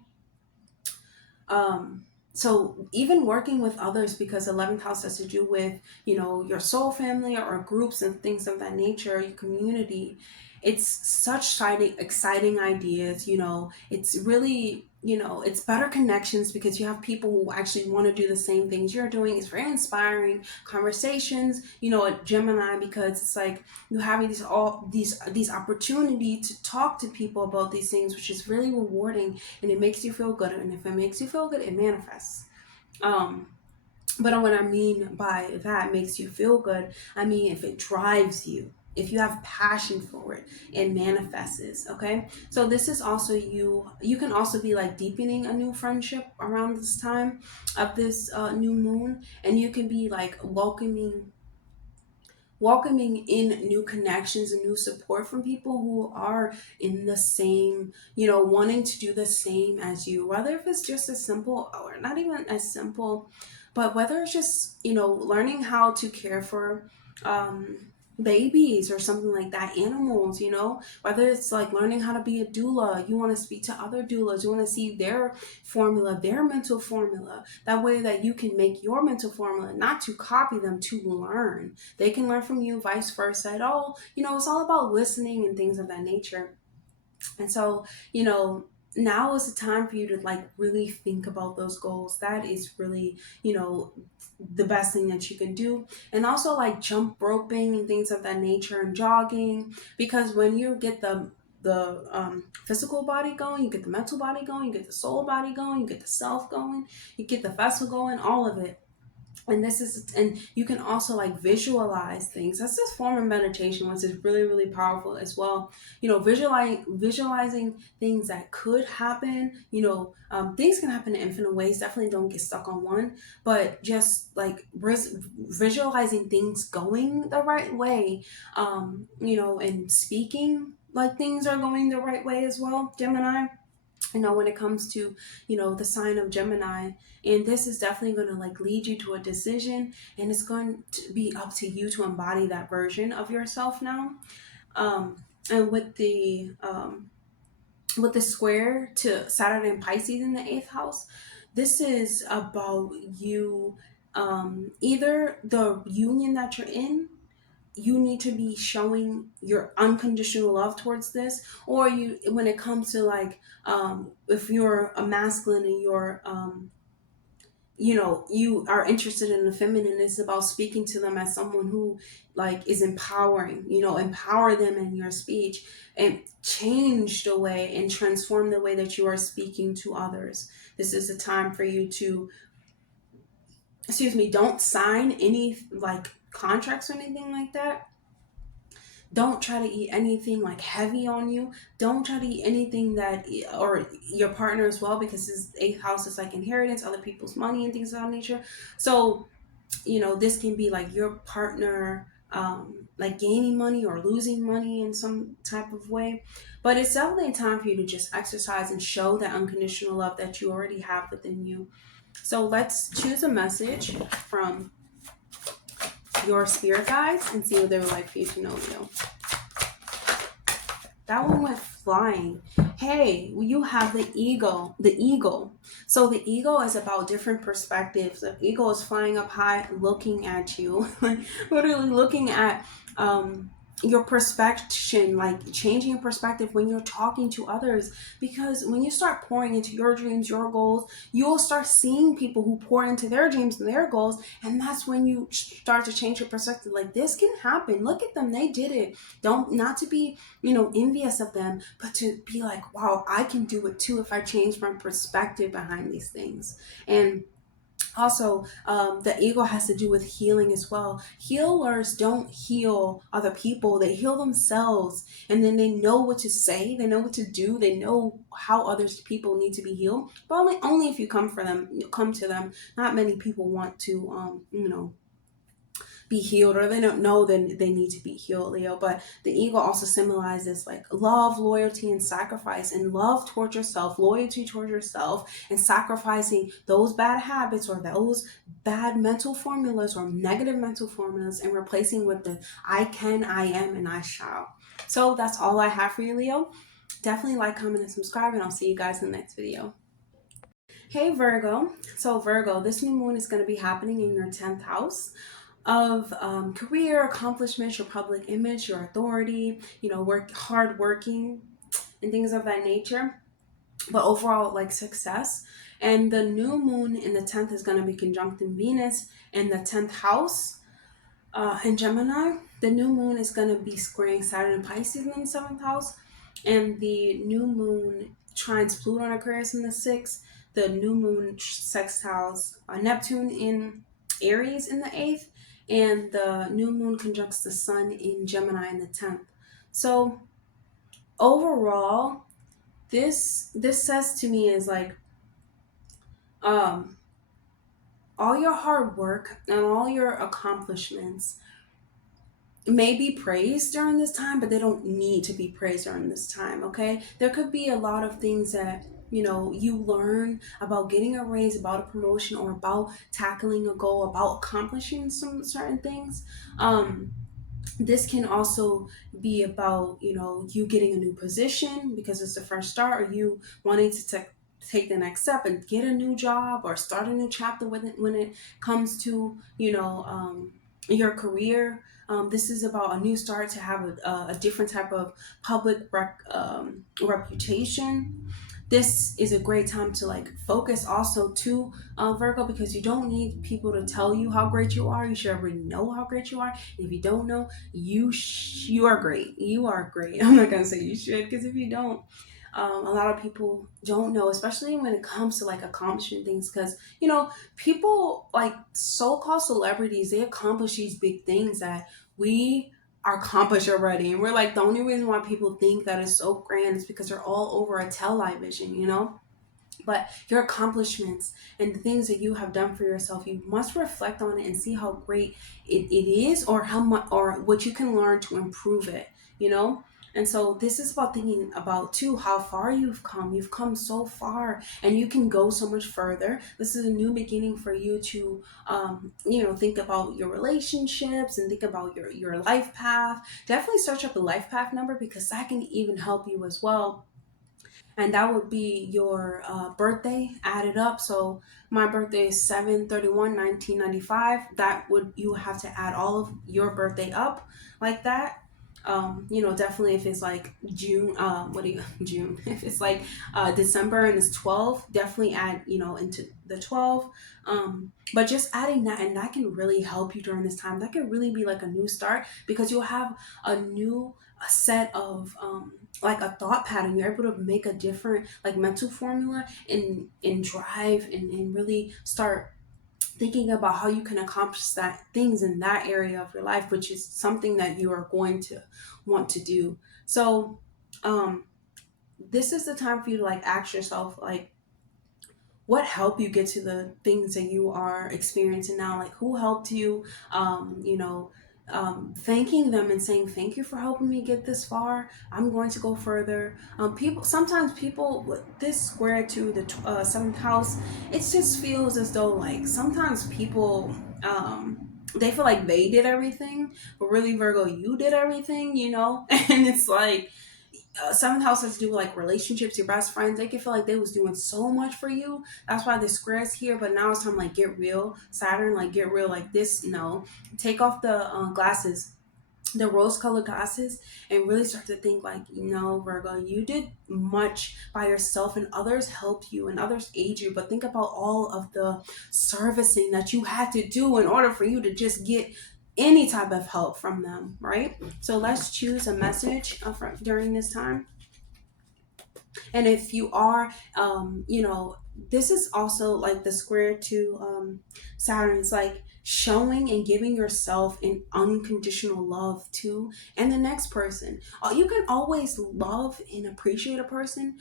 um so even working with others, because 11th house has to do with, you know, your soul family or groups and things of that nature, your community. It's such exciting ideas, you know. It's really, you know, it's better connections because you have people who actually want to do the same things you're doing. It's very inspiring conversations, you know, at Gemini, because it's like you having these opportunities to talk to people about these things, which is really rewarding, and it makes you feel good. And if it makes you feel good, it manifests. um but what I mean by that makes you feel good, I mean if it drives you, if you have passion for it, it manifests. Okay, so this is also you can also be like deepening a new friendship around this time of this new moon, and you can be like welcoming in new connections and new support from people who are in the same, you know, wanting to do the same as you, whether if it's just as simple or not even as simple, but whether it's just, you know, learning how to care for um babies or something like that, animals, you know, whether it's like learning how to be a doula, you want to speak to other doulas, you want to see their formula, their mental formula, that way that you can make your mental formula, not to copy them, to learn. They can learn from you, vice versa. It all, you know, it's all about listening and things of that nature. And so, you know, now is the time for you to like really think about those goals. That is really, you know, the best thing that you can do. And also like jump roping and things of that nature, and jogging, because when you get the physical body going, you get the mental body going, you get the soul body going, you get the self going, you get the vessel going, all of it. And you can also like visualize things. That's this form of meditation, which is really, really powerful as well. Visualizing things that could happen. Things can happen in infinite ways. Definitely don't get stuck on one, but just like visualizing things going the right way, and speaking like things are going the right way as well, Gemini. When it comes to the sign of Gemini, and this is definitely going to like lead you to a decision, and it's going to be up to you to embody that version of yourself now. And with the square to Saturn and Pisces in the 8th house, this is about you, either the union that you're in, you need to be showing your unconditional love towards this, or when it comes to like, if you're a masculine and you're you are interested in the feminine, it's about speaking to them as someone who like is empowering. Empower them in your speech and change the way and transform the way that you are speaking to others. This is a time for you to, don't sign any like contracts or anything like that. Don't try to eat anything like heavy on you. Don't try to eat anything that, or your partner as well, because his 8th house is like inheritance, other people's money and things of that nature. So, this can be like your partner, like gaining money or losing money in some type of way. But it's definitely a time for you to just exercise and show that unconditional love that you already have within you. So let's choose a message from your spirit guides and see what they would like for you to know, Leo. That one went flying. Hey, you have the eagle. The eagle. So the eagle is about different perspectives. The eagle is flying up high, looking at you, literally looking at your perspective, like changing your perspective when you're talking to others. Because when you start pouring into your dreams, your goals, you'll start seeing people who pour into their dreams and their goals, and that's when you start to change your perspective. Like, this can happen. Look at them, they did it. Not to be envious of them, but to be like, wow, I can do it too if I change my perspective behind these things. And also, the eagle has to do with healing as well. Healers don't heal other people, they heal themselves, and then they know what to say, they know what to do, they know how other people need to be healed. But only if you come to them. Not many people want to be healed, or they don't know then they need to be healed, Leo. But the eagle also symbolizes like love, loyalty, and sacrifice. And love towards yourself, loyalty towards yourself, and sacrificing those bad habits or those bad mental formulas or negative mental formulas, and replacing with the I can, I am, and I shall. So that's all I have for you, Leo. Definitely like, comment, and subscribe, and I'll see you guys in the next video. Hey Virgo. So Virgo, this new moon is going to be happening in your 10th house of career, accomplishments, your public image, your authority, hard working and things of that nature, but overall like success. And the new moon in the 10th is going to be conjuncting Venus in the 10th house in Gemini. The new moon is going to be squaring Saturn and Pisces in the 7th house, and the new moon trines Pluto and Aquarius in the 6th. The new moon sextiles Neptune in Aries in the 8th, and the new moon conjuncts the sun in Gemini in the 10th. So overall, this says to me is like, all your hard work and all your accomplishments may be praised during this time, but they don't need to be praised during this time. Okay, there could be a lot of things that you learn about getting a raise, about a promotion, or about tackling a goal, about accomplishing some certain things. This can also be about you getting a new position because it's the first start, or you wanting to take the next step and get a new job or start a new chapter when it comes to your career. This is about a new start, to have a different type of public reputation. this is a great time to like focus also to Virgo, because you don't need people to tell you how great you are. You should already know how great you are. And if you don't know, you are great. You are great. I'm not gonna say you should, because if you don't, a lot of people don't know, especially when it comes to like accomplishing things. Because people like so-called celebrities, they accomplish these big things that we are accomplished already, and we're like, the only reason why people think that it's so grand is because they're all over a television. But your accomplishments and the things that you have done for yourself, you must reflect on it and see how great it is, or how much, or what you can learn to improve it, you know? And so this is about thinking about too how far you've come. You've come so far, and you can go so much further. This is a new beginning for you to think about your relationships and think about your life path. Definitely search up the life path number, because that can even help you as well, and that would be your birthday added up. So my birthday is 7/31/1995. That would, you have to add all of your birthday up like that. Definitely if it's like June, June? If it's like December and it's 12, definitely add into the 12. But just adding that, and that can really help you during this time. That could really be like a new start, because you'll have a new set of like a thought pattern. You're able to make a different like mental formula, and drive, and really start thinking about how you can accomplish that things in that area of your life, which is something that you are going to want to do. So um this is the time for you to like ask yourself, like, what helped you get to the things that you are experiencing now? Like, who helped you? Thanking them and saying, thank you for helping me get this far. I'm going to go further. Sometimes people with this square to the seventh house, it just feels as though like sometimes people, they feel like they did everything, but really, Virgo, you did everything. And it's like, seventh house has to do with like relationships, your best friends. They can feel like they was doing so much for you. That's why the square is here. But now it's time, like, get real, Saturn. Like, get real. Like this, no. Take off the glasses, the rose-colored glasses, and really start to think like, Virgo, you did much by yourself, and others helped you, and others aid you. But think about all of the servicing that you had to do in order for you to just get any type of help from them, right? So let's choose a message during this time. And if you are, this is also like the square to Saturn. It's like showing and giving yourself an unconditional love to, and the next person. You can always love and appreciate a person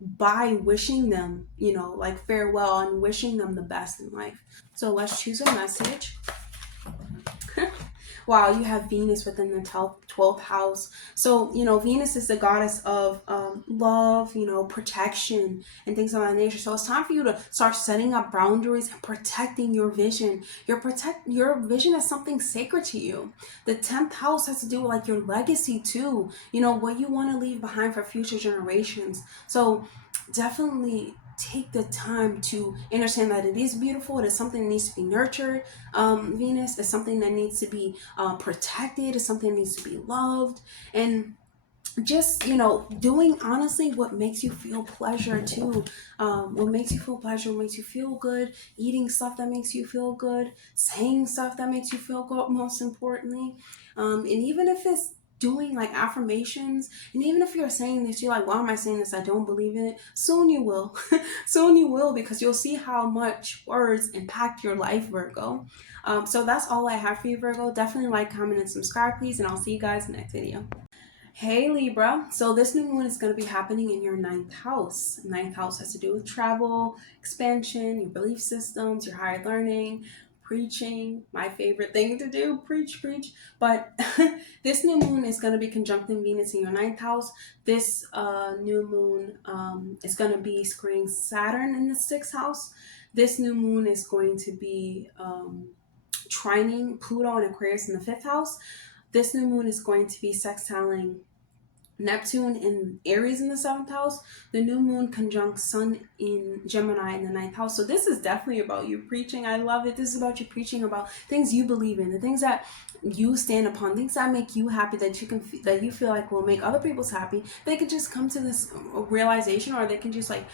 by wishing them, like farewell, and wishing them the best in life. So let's choose a message. Wow, you have Venus within the 12th house. So, Venus is the goddess of love, protection, and things of that nature. So it's time for you to start setting up boundaries and protecting your vision. Your vision is something sacred to you. The 10th house has to do with like your legacy too. What you want to leave behind for future generations. So definitely take the time to understand that it is beautiful. It is something that needs to be nurtured. Venus is something that needs to be protected. It's something that needs to be loved. And just doing honestly what makes you feel pleasure too. What makes you feel pleasure, what makes you feel good. Eating stuff that makes you feel good. Saying stuff that makes you feel good, most importantly. And even if it's doing like affirmations, and even if you're saying this, you're like, why am I saying this? I don't believe in it. Soon you will. Soon you will, because you'll see how much words impact your life, Virgo. So that's all I have for you, Virgo. Definitely like, comment, and subscribe, please, and I'll see you guys in the next video. Hey Libra, so this new moon is going to be happening in your ninth house. Ninth house has to do with travel, expansion, your belief systems, your higher learning, preaching. My favorite thing to do, preach. But this new moon is going to be conjuncting Venus in your ninth house. This new moon is going to be squaring Saturn in the sixth house. This new moon is going to be trining Pluto and Aquarius in the fifth house. This new moon is going to be sextiling Neptune in Aries in the 7th house, the new moon conjunct Sun in Gemini in the 9th house. So this is definitely about you preaching. I love it. This is about you preaching about things you believe in, the things that you stand upon, things that make you happy, that you can that you feel like will make other people's happy. They could just come to this realization, or they can just like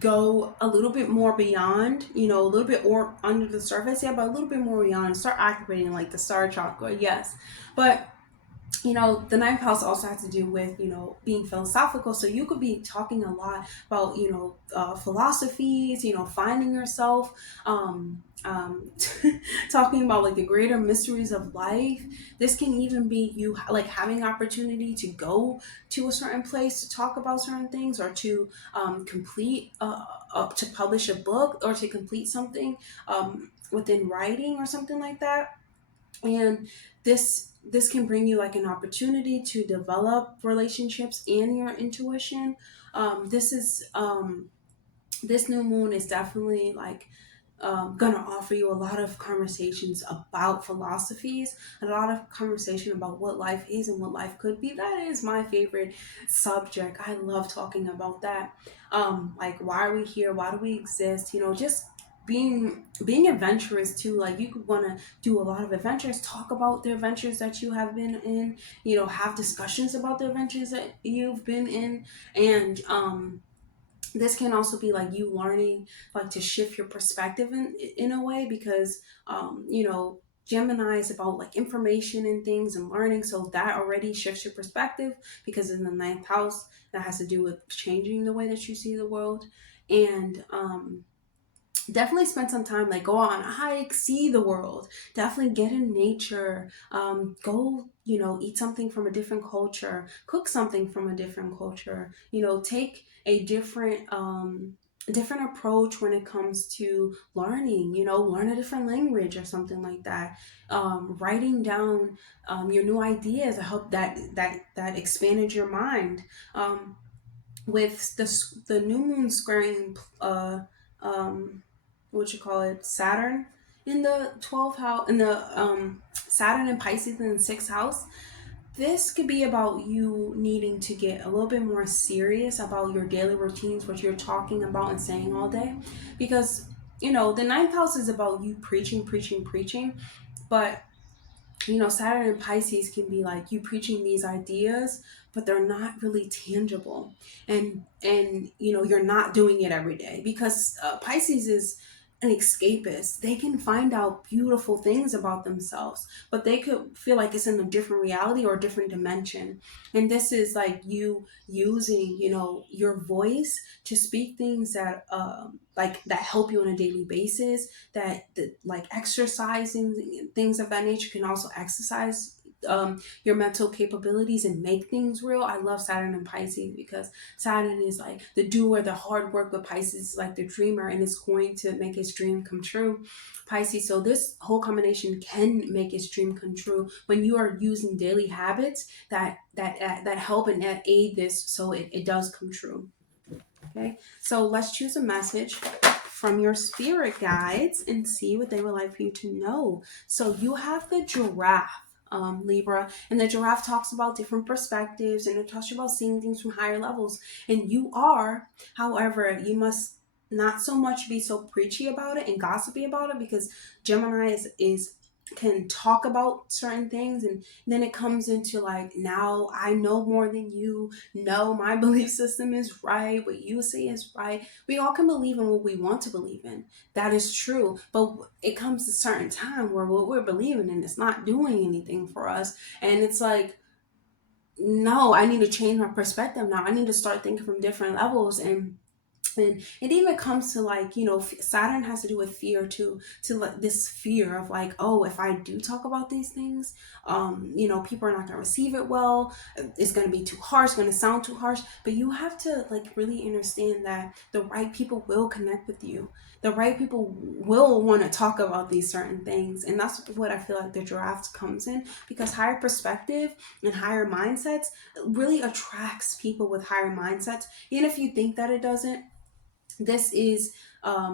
go a little bit more beyond, you know, a little bit or under the surface, yeah, but a little bit more beyond and start activating like the star chakra, yes. But you know, the 9th house also has to do with, you know, being philosophical. So you could be talking a lot about, you know, philosophies, you know, finding yourself, talking about like the greater mysteries of life. This can even be you like having opportunity to go to a certain place to talk about certain things, or to complete, to publish a book, or to complete something within writing or something like that. And this can bring you like an opportunity to develop relationships and your intuition. This new moon is definitely like gonna offer you a lot of conversations about philosophies, a lot of conversation about what life is and what life could be. That is my favorite subject. I love talking about that. Like, why are we here? Why do we exist? You know, just being adventurous too. Like, you could want to do a lot of adventures, talk about the adventures that you have been in, you know, have discussions about the adventures that you've been in. And this can also be like you learning like to shift your perspective in a way, because you know, Gemini is about like information and things and learning, so that already shifts your perspective, because in the 9th house that has to do with changing the way that you see the world. And definitely spend some time, like go on a hike, see the world, definitely get in nature, go, you know, eat something from a different culture, cook something from a different culture, you know, take a different approach when it comes to learning, you know, learn a different language or something like that. Writing down your new ideas, I hope that expanded your mind. With the new moon squaring um what you call it, Saturn in the 12th house, in the Saturn and Pisces in the 6th house. This could be about you needing to get a little bit more serious about your daily routines, what you're talking about and saying all day, because you know the 9th house is about you preaching, but you know, Saturn and Pisces can be like you preaching these ideas, but they're not really tangible. And you know, you're not doing it every day, because Pisces is an escapist. They can find out beautiful things about themselves, but they could feel like it's in a different reality or a different dimension. And this is like you using, you know, your voice to speak things that like that help you on a daily basis, that like exercising things of that nature can also exercise your mental capabilities and make things real. I love Saturn and Pisces, because Saturn is like the doer, the hard work, but Pisces is like the dreamer, and it's going to make his dream come true. Pisces, so this whole combination can make his dream come true when you are using daily habits that help and that aid this, so it does come true. Okay, so let's choose a message from your spirit guides and see what they would like for you to know. So you have the giraffe, Libra, and the giraffe talks about different perspectives, and it talks about seeing things from higher levels. And you are, however, you must not so much be so preachy about it and gossipy about it, because Gemini is can talk about certain things, and then it comes into like, now I know more than you. No, my belief system is right, what you say is right. We all can believe in what we want to believe in, that is true, but it comes to a certain time where what we're believing in is not doing anything for us, and it's like, no, I need to change my perspective now. I need to start thinking from different levels. And it even comes to like, you know, Saturn has to do with fear too, to like this fear of like, oh, if I do talk about these things, you know, people are not going to receive it well, it's going to be too harsh, going to sound too harsh. But you have to like really understand that the right people will connect with you, the right people will want to talk about these certain things. And that's what I feel like the draft comes in, because higher perspective and higher mindsets really attracts people with higher mindsets. Even if you think that it doesn't, this is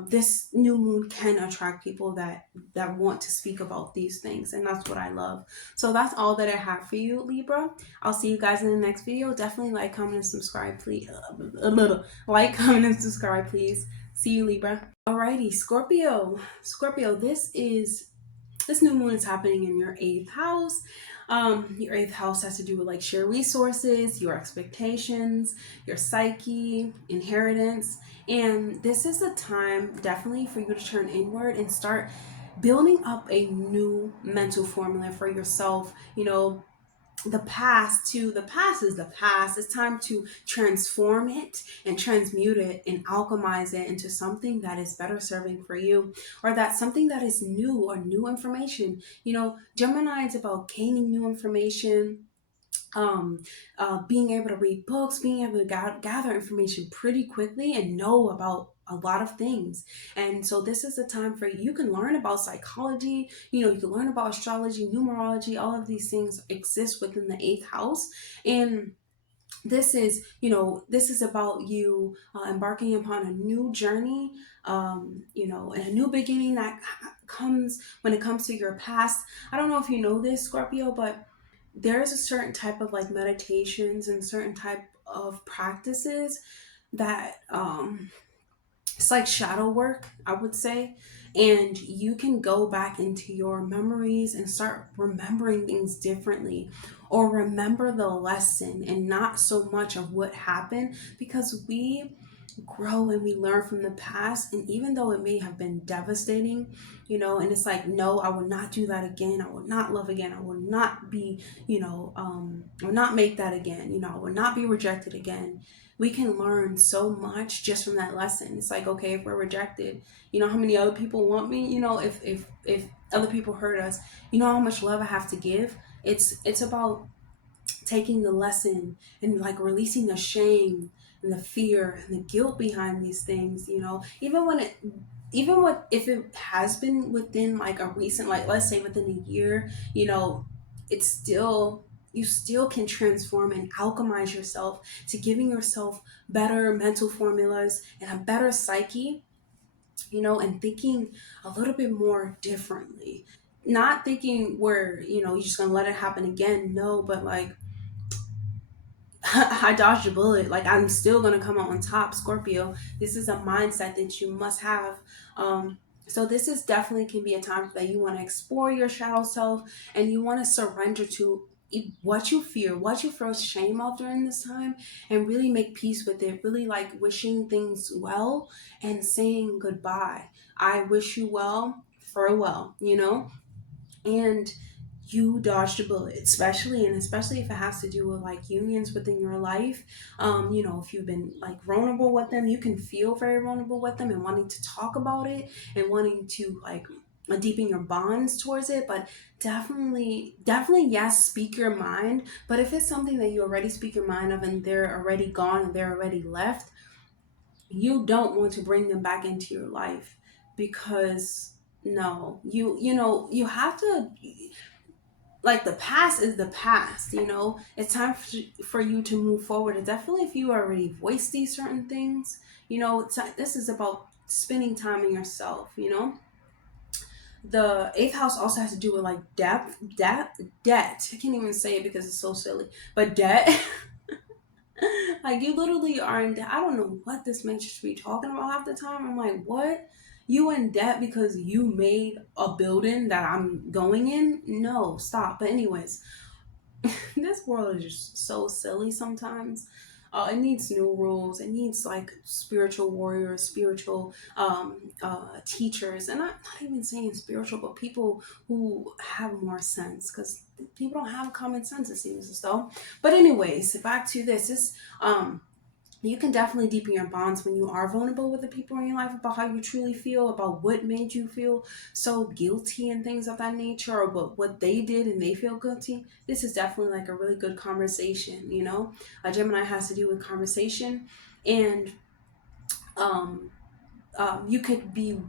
this new moon can attract people that want to speak about these things, and that's what I love. So that's all that I have for you, Libra. I'll see you guys in the next video. Definitely like, comment, and subscribe, please. Like, comment, and subscribe, please. See you, Libra. Alrighty, Scorpio. Scorpio, this new moon is happening in your 8th house. Your 8th house has to do with like shared resources, your expectations, your psyche, inheritance. And this is the time definitely for you to turn inward and start building up a new mental formula for yourself. You know, the past is the past. It's time to transform it and transmute it and alchemize it into something that is better serving for you, or that something that is new or new information. You know, Gemini is about gaining new information, being able to read books, being able to gather information pretty quickly and know about a lot of things. And so this is the time for you can learn about psychology, you know, you can learn about astrology, numerology, all of these things exist within the 8th house. And this is, you know, this is about you embarking upon a new journey, you know, and a new beginning that comes when it comes to your past. I don't know if you know this, Scorpio, but there's a certain type of like meditations and certain type of practices that it's like shadow work, I would say. And you can go back into your memories and start remembering things differently, or remember the lesson and not so much of what happened, because we grow and we learn from the past. And even though it may have been devastating, you know, and it's like, no, I will not do that again. I will not love again. I will not be, you know, I will not make that again. You know, I will not be rejected again. We can learn so much just from that lesson. It's like, okay, if we're rejected, you know how many other people want me? You know, if other people hurt us, you know how much love I have to give. It's about taking the lesson and like releasing the shame and the fear and the guilt behind these things. You know, even what if it has been within like a recent, like let's say within a year, you know, it's still, you still can transform and alchemize yourself to giving yourself better mental formulas and a better psyche, you know, and thinking a little bit more differently. Not thinking where, you know, you're just gonna let it happen again. No, but like I dodged a bullet. Like, I'm still gonna come out on top, Scorpio. This is a mindset that you must have. So this is definitely can be a time that you want to explore your shadow self, and you want to surrender to what you fear, what you feel shame of during this time, and really make peace with it. Really like wishing things well and saying goodbye. I wish you well, farewell. You know, and you dodged a bullet, especially if it has to do with like unions within your life. You know, if you've been like vulnerable with them, you can feel very vulnerable with them and wanting to talk about it and wanting to like deepen your bonds towards it. But definitely yes, speak your mind. But if it's something that you already speak your mind of and they're already gone and they're already left, you don't want to bring them back into your life, because no, you know, you have to, like, the past is the past. You know, it's time for you to move forward. And definitely if you already voiced these certain things, you know, this is about spending time in yourself. You know, the 8th house also has to do with like debt. I can't even say it because it's so silly, but debt. Like, you literally are in debt. I don't know what this man should be talking about half the time. I'm like, what? You in debt because you made a building that I'm going in? No, stop. But anyways, this world is just so silly sometimes. It needs new rules. It needs like spiritual warriors, spiritual teachers, and not even saying spiritual, but people who have more sense, because people don't have common sense, it seems as though. But anyways, back to this. You can definitely deepen your bonds when you are vulnerable with the people in your life about how you truly feel, about what made you feel so guilty and things of that nature, or what they did and they feel guilty. This is definitely like a really good conversation, you know? A Gemini has to do with conversation, and um, you could be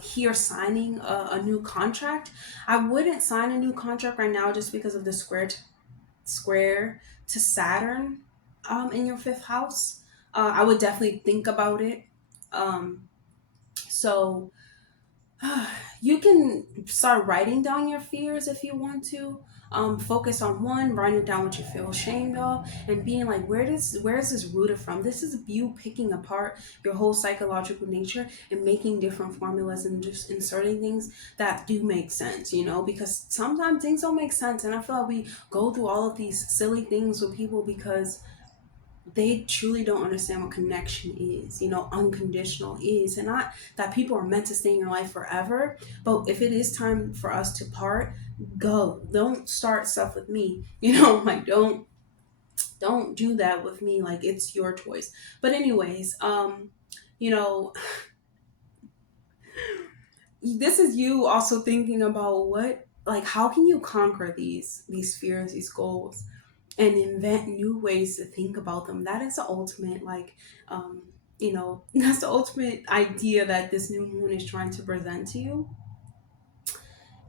here signing a new contract. I wouldn't sign a new contract right now just because of the square to Saturn in your 5th house. I would definitely think about it. Um, So you can start writing down your fears if you want to. Focus on one, writing down what you feel ashamed of, and being like, where is this rooted from? This is you picking apart your whole psychological nature and making different formulas and just inserting things that do make sense, you know, because sometimes things don't make sense. And I feel like we go through all of these silly things with people because they truly don't understand what connection is, you know, unconditional is. And not that people are meant to stay in your life forever, but if it is time for us to part, go. Don't start stuff with me, you know, like don't do that with me. Like, it's your choice. But anyways, you know, this is you also thinking about what, like, how can you conquer these fears, these goals, and invent new ways to think about them. That is the ultimate, like, um you know, that's the ultimate idea that this new moon is trying to present to you.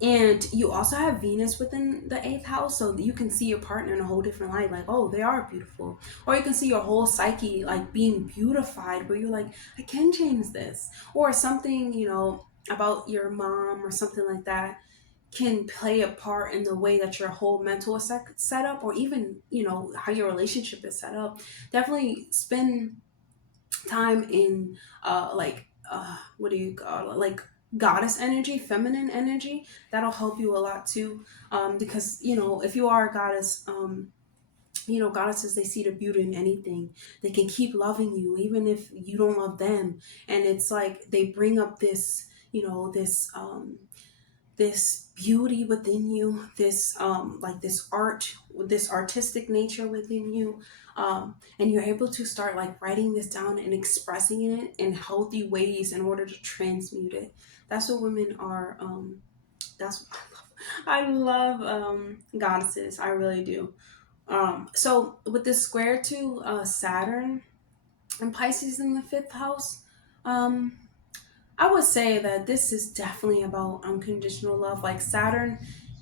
And you also have Venus within the eighth house, so you can see your partner in a whole different light, like, oh, they are beautiful. Or you can see your whole psyche like being beautified, where you're like, I can change this. Or something, you know, about your mom or something like that can play a part in the way that your whole mental is set up, or even, you know, how your relationship is set up. Definitely spend time in what do you call it, like goddess energy, feminine energy. That'll help you a lot too, because, you know, if you are a goddess, you know, goddesses, they see the beauty in anything. They can keep loving you even if you don't love them. And it's like they bring up this, you know, this beauty within you, this like this art, this artistic nature within you, and you're able to start like writing this down and expressing it in healthy ways in order to transmute it. That's what women are. That's what I love. Goddesses, I really do. So with this square to Saturn and Pisces in the fifth house, um I would say that this is definitely about unconditional love. Like, Saturn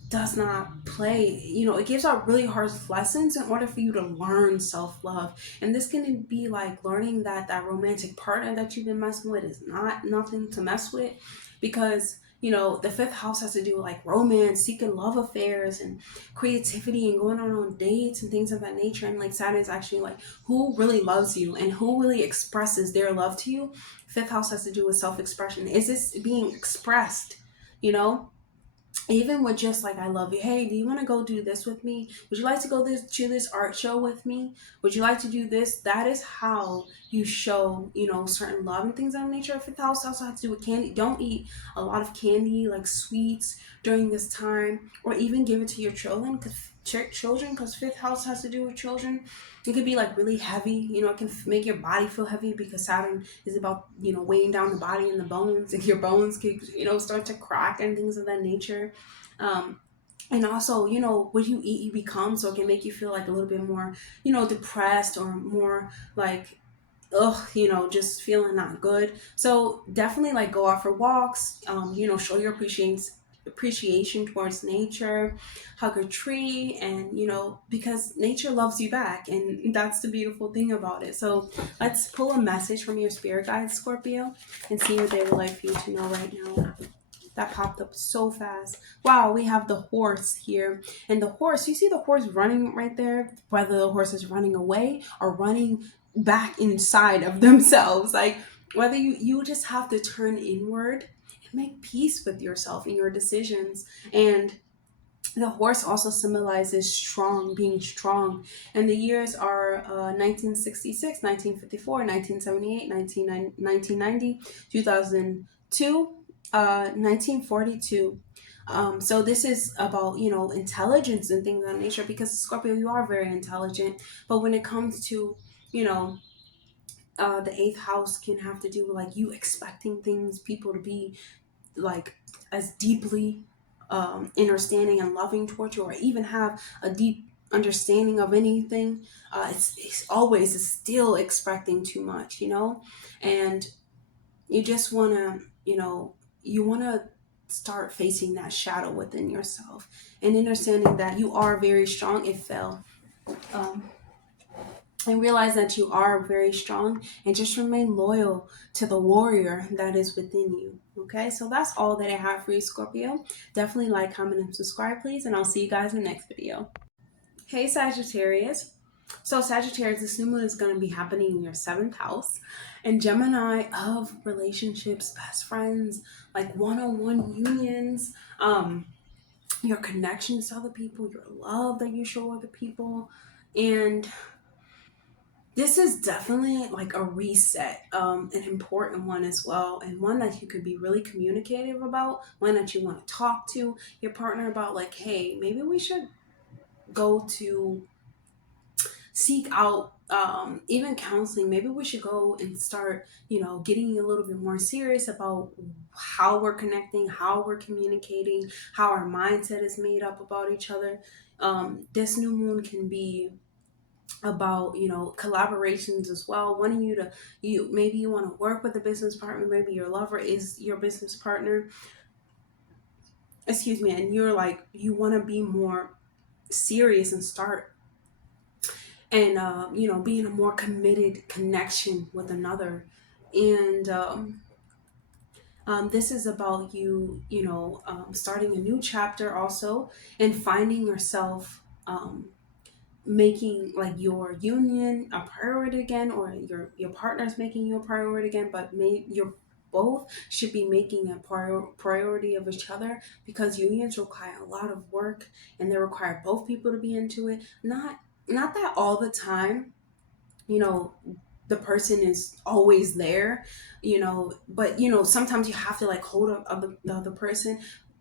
does not play, you know, it gives out really hard lessons in order for you to learn self-love. And this can be like learning that that romantic partner that you've been messing with is not nothing to mess with, because, you know, the fifth house has to do with like romance, seeking love affairs, and creativity, and going on dates and things of that nature. And like, Saturn is actually like who really loves you and who really expresses their love to you. Fifth house has to do with self-expression. Is this being expressed, you know? Even with just like, I love you, hey, do you want to go do this with me? Would you like to go to this art show with me? Would you like to do this? That is how you show, you know, certain love and things of that nature. Fifth house also has to do with candy. Don't eat a lot of candy, like sweets, during this time, or even give it to your children, because fifth house has to do with children. It could be like really heavy, you know, it can make your body feel heavy, because Saturn is about, you know, weighing down the body and the bones, and your bones could, you know, start to crack and things of that nature. um and also, you know, what you eat you become, so it can make you feel like a little bit more, you know, depressed, or more like, ugh, you know, just feeling not good. So definitely like go out for walks, you know, show your appreciation towards nature, hug a tree, and, you know, because nature loves you back, and that's the beautiful thing about it. So let's pull a message from your spirit guide, Scorpio, and see what they would like for you to know right now. That popped up so fast. Wow, we have the horse here. And the horse, you see the horse running right there? Whether the horse is running away or running back inside of themselves. Like, whether you just have to turn inward and make peace with yourself and your decisions. And the horse also symbolizes strong, being strong. And the years are 1966, 1954, 1978, 1990, 2002, 1942. So this is about, you know, intelligence and things of that nature, because Scorpio, you are very intelligent. But when it comes to, you know, the eighth house can have to do with like you expecting things, people to be like as deeply understanding and loving towards you, or even have a deep understanding of anything. It's always it's still expecting too much, you know. And you just want to, you know, you want to start facing that shadow within yourself and understanding that you are very strong. It fell. um and realize that you are very strong, and just remain loyal to the warrior that is within you. Okay, so that's all that I have for you, Scorpio. Definitely like, comment, and subscribe, please, and I'll see you guys in the next video. Hey, Sagittarius. So, Sagittarius, this new moon is going to be happening in your 7th house. And Gemini of relationships, best friends, like one-on-one unions, your connections to other people, your love that you show other people. And this is definitely like a reset, an important one as well, and one that you could be really communicative about, one that you want to talk to your partner about, like, hey, maybe we should go to seek out even counseling. Maybe we should go and start, getting a little bit more serious about how we're connecting, how we're communicating, how our mindset is made up about each other. This new moon can be about collaborations as well, wanting maybe you want to work with a business partner, maybe your lover is your business partner, excuse me, and you're like, you want to be more serious and start and be in a more committed connection with another. And this is about starting a new chapter also, and finding yourself, making like your union a priority again, or your partner's making you a priority again, but you're both should be making a priority of each other, because unions require a lot of work, and they require both people to be into it. Not that all the time, the person is always there, but sometimes you have to like hold up of the other person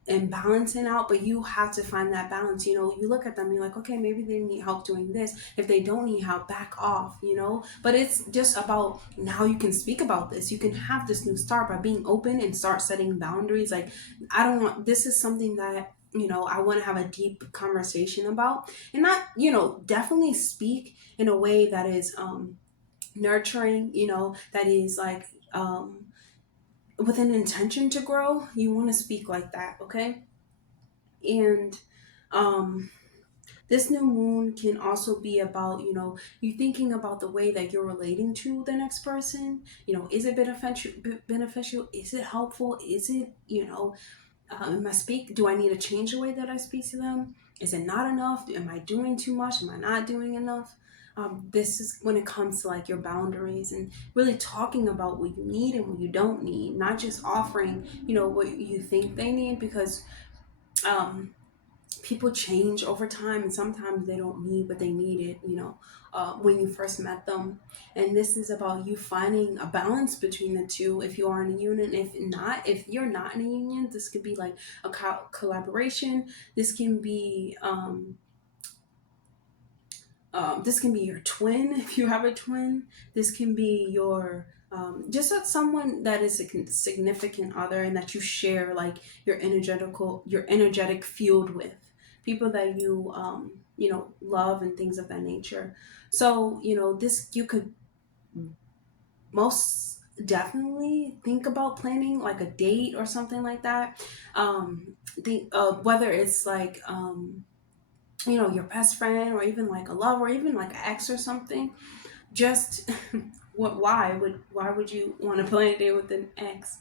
and balancing out, but you have to find that balance. You look at them, you're like, okay, maybe they need help doing this. If they don't need help, back off, but it's just about, now you can speak about this, you can have this new start by being open and start setting boundaries. Like, this is something that I want to have a deep conversation about, and not, definitely speak in a way that is nurturing, that is like with an intention to grow. You want to speak like that, okay? And this new moon can also be about, you thinking about the way that you're relating to the next person. Is it beneficial? Is it helpful? Is it, do I need to change the way that I speak to them? Is it not enough? Am I doing too much? Am I not doing enough? This is when it comes to like your boundaries, and really talking about what you need and what you don't need, not just offering, what you think they need, because people change over time, and sometimes they don't need what they needed, when you first met them. And this is about you finding a balance between the two, if you are in a union. If you're not in a union, this could be like a collaboration. This can be your twin, if you have a twin. This can be your just someone that is a significant other, and that you share like your energetic field with, people that you love, and things of that nature. So this, you could most definitely think about planning like a date or something like that. Whether it's like your best friend, or even like a lover, or even like an ex or something. Just why would you want to plan a date with an ex?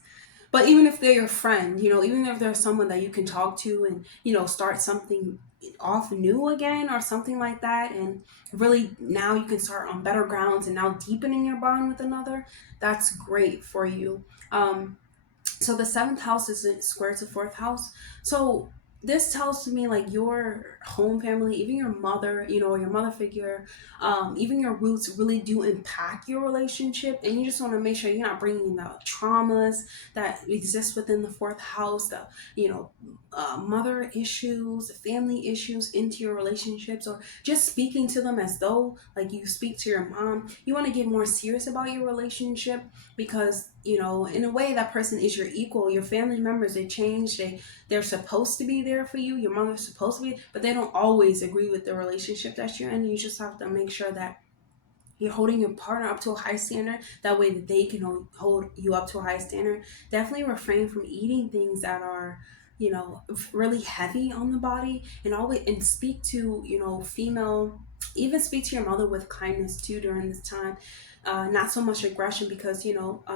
But even if they're your friend, even if there's someone that you can talk to, and start something off new again, or something like that, and really now you can start on better grounds, and now deepening your bond with another, that's great for you. So the 7th house is square to 4th house. So this tells me like your home family, even your mother, your mother figure, even your roots really do impact your relationship. And you just want to make sure you're not bringing the traumas that exist within the 4th house, the, mother issues, family issues into your relationships, or just speaking to them as though like you speak to your mom. You want to get more serious about your relationship, because in a way that person is your equal. Your family members, they change, they're supposed to be there for you, your mother's supposed to be, but they don't always agree with the relationship that you're in. You just have to make sure that you're holding your partner up to a high standard, that way that they can hold you up to a high standard. Definitely refrain from eating things that are really heavy on the body, and always, and speak to female even speak to your mother with kindness too during this time. Not so much aggression, because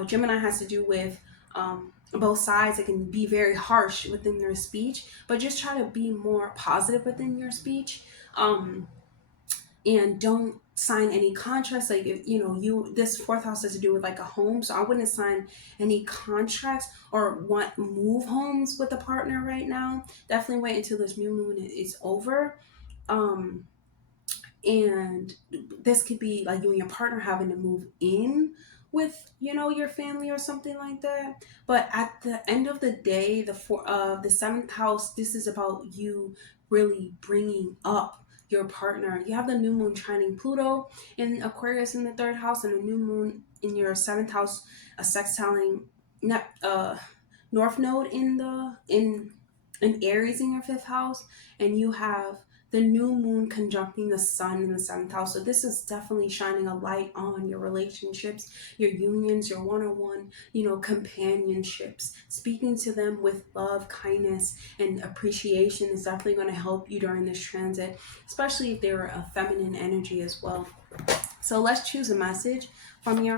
Gemini has to do with both sides. It can be very harsh within their speech, but just try to be more positive within your speech. And don't sign any contracts. Like, if this fourth house has to do with like a home, so I wouldn't sign any contracts or move homes with a partner right now. Definitely wait until this new moon is over. And this could be like you and your partner having to move in with your family or something like that. But at the end of the day, the seventh house, this is about you really bringing up your partner. You have the new moon trining Pluto in Aquarius in the third house, and the new moon in your seventh house, a sextiling North Node in Aries in your fifth house, and you have the new moon conjuncting the sun in the seventh house. So this is definitely shining a light on your relationships, your unions, your one-on-one, companionships. Speaking to them with love, kindness, and appreciation is definitely going to help you during this transit, especially if they're a feminine energy as well. So let's choose a message from your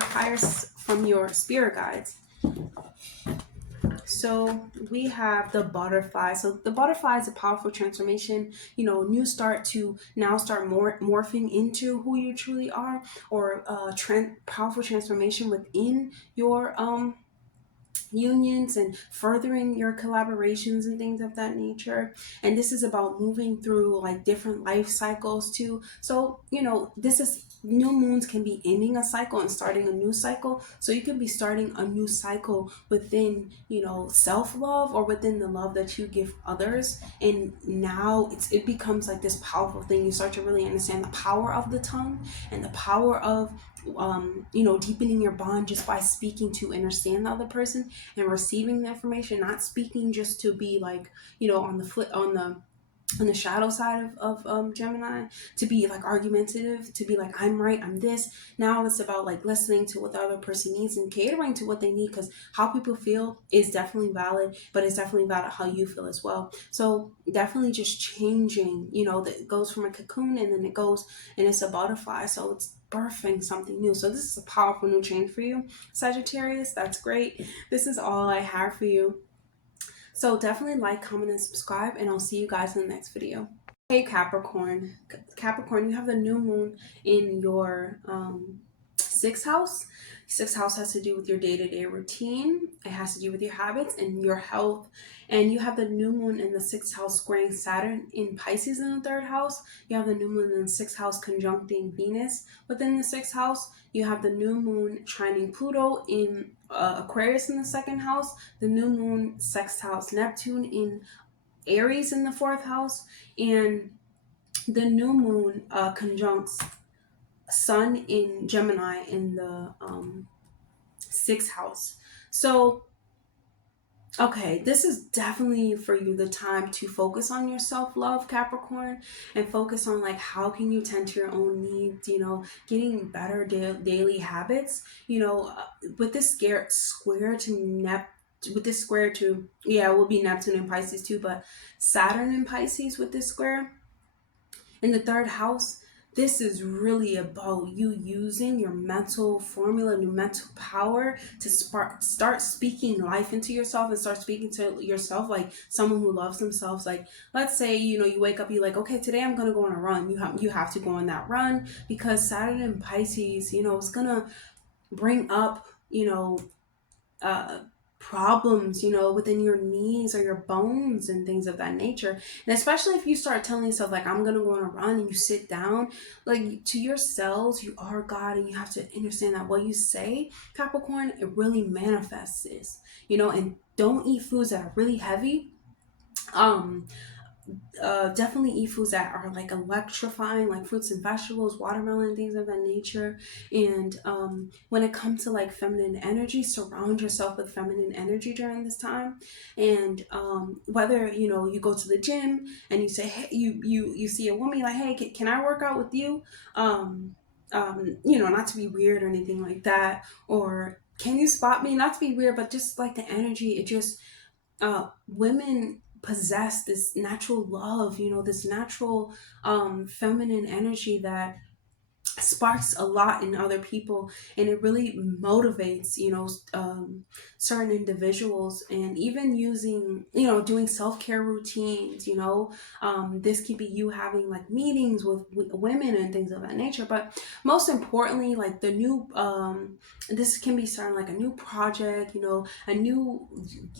spirit guides. So we have the butterfly. So the butterfly is a powerful transformation, new start to now start morphing into who you truly are, or powerful transformation within your unions and furthering your collaborations and things of that nature. And this is about moving through like different life cycles too. So this is, new moons can be ending a cycle and starting a new cycle. So you can be starting a new cycle within self-love, or within the love that you give others. And now it becomes like this powerful thing. You start to really understand the power of the tongue, and the power of deepening your bond just by speaking to understand the other person and receiving the information, not speaking just to be like, on the shadow side of Gemini, to be like argumentative, to be like, I'm right, I'm this. Now it's about like listening to what the other person needs and catering to what they need, because how people feel is definitely valid, but it's definitely valid how you feel as well. So definitely just changing, that it goes from a cocoon and then it goes and it's a butterfly. So it's birthing something new. So this is a powerful new change for you, Sagittarius. That's great. This is all I have for you. So definitely like, comment, and subscribe, and I'll see you guys in the next video. Hey Capricorn. Capricorn, you have the new moon in your sixth house. Sixth house has to do with your day-to-day routine. It has to do with your habits and your health. And you have the new moon in the sixth house squaring Saturn in Pisces in the third house. You have the new moon in the sixth house conjuncting Venus within the sixth house. You have the new moon trining Pluto in Aquarius in the second house. The new moon sextiles Neptune in Aries in the fourth house. And the new moon conjuncts Sun in Gemini in the sixth house. So okay, this is definitely for you the time to focus on your self-love, Capricorn, and focus on like how can you tend to your own needs, getting better daily habits, with this square to with this square to, yeah, it will be Neptune and Pisces too, but Saturn and Pisces with this square in the third house. This is really about you using your mental formula, your mental power to start speaking life into yourself, and start speaking to yourself like someone who loves themselves. Like, let's say, you wake up, you're like, okay, today I'm going to go on a run. You have to go on that run, because Saturn and Pisces, is going to bring up, problems, within your knees or your bones and things of that nature. And especially if you start telling yourself like, I'm gonna go on a run, and you sit down, like, to your cells, you are God, and you have to understand that what you say, Capricorn, it really manifests this, and don't eat foods that are really heavy. Definitely eat foods that are like electrifying, like fruits and vegetables, watermelon, things of that nature. And when it comes to like feminine energy, surround yourself with feminine energy during this time. And whether you go to the gym and you say, hey, you see a woman, you're like, hey, can I work out with you? Not to be weird or anything like that, or can you spot me? Not to be weird, but just like the energy, it just women possess this natural love, you know, this natural feminine energy that sparks a lot in other people, and it really motivates, you know, certain individuals. And even using, you know, doing self-care routines, you know, this could be you having like meetings with women and things of that nature. But most importantly, like the new this can be starting like a new project, you know, a new,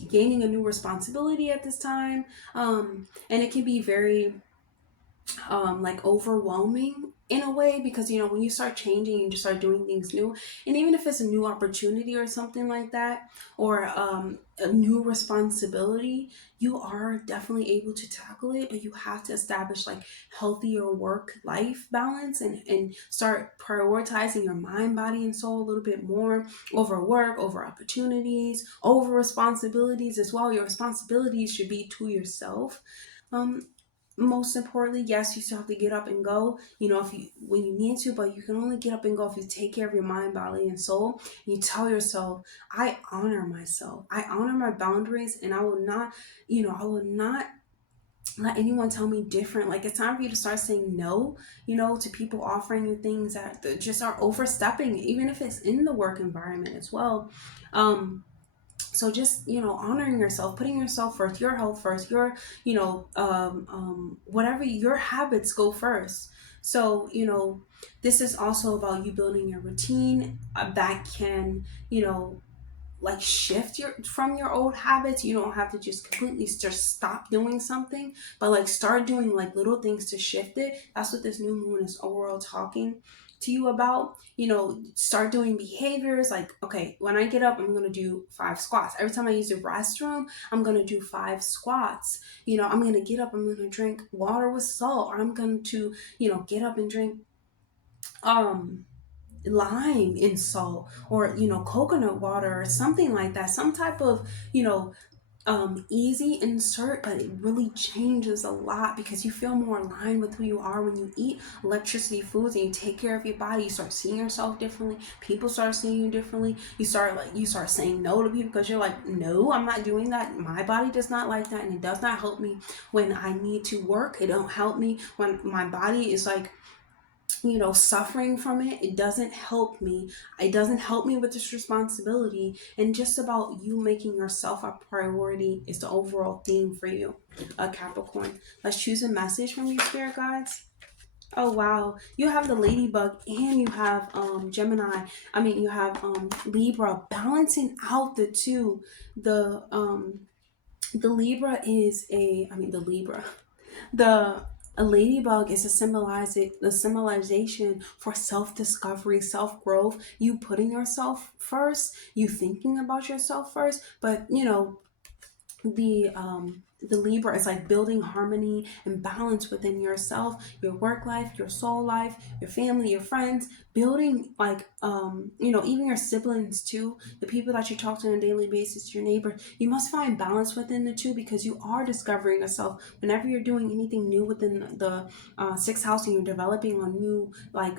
gaining a new responsibility at this time. And it can be very like overwhelming in a way, because you know, when you start changing and you start doing things new, and even if it's a new opportunity or something like that, or a new responsibility, you are definitely able to tackle it. But you have to establish like healthier work life balance, and start prioritizing your mind, body, and soul a little bit more over work, over opportunities, over responsibilities as well. Your responsibilities should be to yourself. um Most importantly, yes, you still have to get up and go, you know, if you, when you need to, but you can only get up and go if you take care of your mind, body, and soul. And you tell yourself, I honor myself, I honor my boundaries, and I will not, you know, I will not let anyone tell me different. Like, it's time for you to start saying no, you know, to people offering you things that just are overstepping, even if it's in the work environment as well. um so just, you know, honoring yourself, putting yourself first, your health first, your, you know, whatever, your habits go first. So, you know, this is also about you building your routine that can, you know, like shift your, from your old habits. You don't have to just completely just stop doing something, but like start doing like little things to shift it. That's what this new moon is overall talking to you about. You know, start doing behaviors like, okay, when I get up, I'm going to do 5 squats. Every time I use the restroom, I'm going to do 5 squats. You know, I'm going to get up, I'm going to drink water with salt, or I'm going to, you know, get up and drink um lime in salt, or you know, coconut water or something like that, some type of, you know, easy insert. But it really changes a lot, because you feel more aligned with who you are when you eat electricity foods and you take care of your body. You start seeing yourself differently, people start seeing you differently. You start like, you start saying no to people because you're like, no, I'm not doing that, my body does not like that, and it does not help me when I need to work. It don't help me when my body is like, you know, suffering from it. It doesn't help me. It doesn't help me with this responsibility. And just about you making yourself a priority is the overall theme for you, Capricorn. Let's choose a message from you, spirit guides. Oh wow, you have the ladybug and you have Gemini. I mean, you have Libra, balancing out the two. The Libra is a, I mean, the Libra, the a ladybug is a symbolizing, the symbolization for self-discovery, self-growth, you putting yourself first, you thinking about yourself first. But you know, the Libra is like building harmony and balance within yourself, your work life, your soul life, your family, your friends, building like you know, even your siblings too, the people that you talk to on a daily basis, your neighbor. You must find balance within the two, because you are discovering yourself whenever you're doing anything new within the sixth house, and you're developing on new like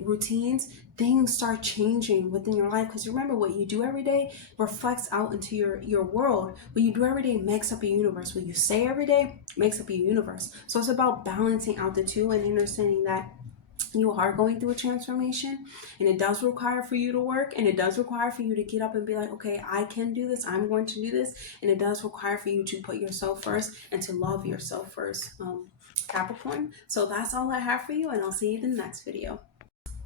routines. Things start changing within your life, because remember, what you do every day reflects out into your world. What you do every day makes up a universe. What you say every day makes up a universe. So it's about balancing out the two and understanding that you are going through a transformation, and it does require for you to work, and it does require for you to get up and be like, okay, I can do this, I'm going to do this. And it does require for you to put yourself first and to love yourself first, Capricorn. So that's all I have for you, and I'll see you in the next video.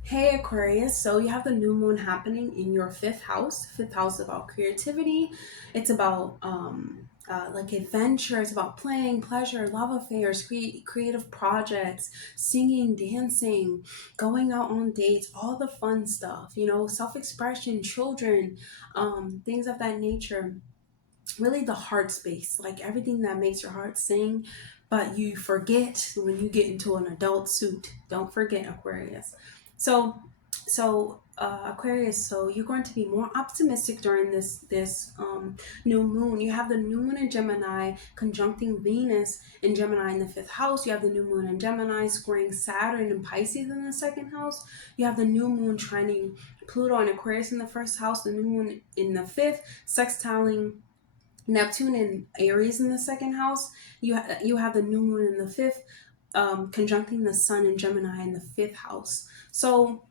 Hey Aquarius, so you have the new moon happening in your fifth house. Fifth house is about creativity. It's about like adventure. It's about playing, pleasure, love affairs, creative projects, singing, dancing, going out on dates, all the fun stuff, you know, self-expression, children, things of that nature. Really the heart space, like everything that makes your heart sing. But you forget when you get into an adult suit. Don't forget, Aquarius. So Aquarius, so you're going to be more optimistic during this new moon. You have the new moon in Gemini conjuncting Venus in Gemini in the fifth house. You have the new moon in Gemini squaring Saturn and Pisces in the second house. You have the new moon trining Pluto and Aquarius in the first house, the new moon in the fifth, sextiling Neptune and Aries in the second house. You have the new moon in the fifth, conjuncting the sun in Gemini in the fifth house. So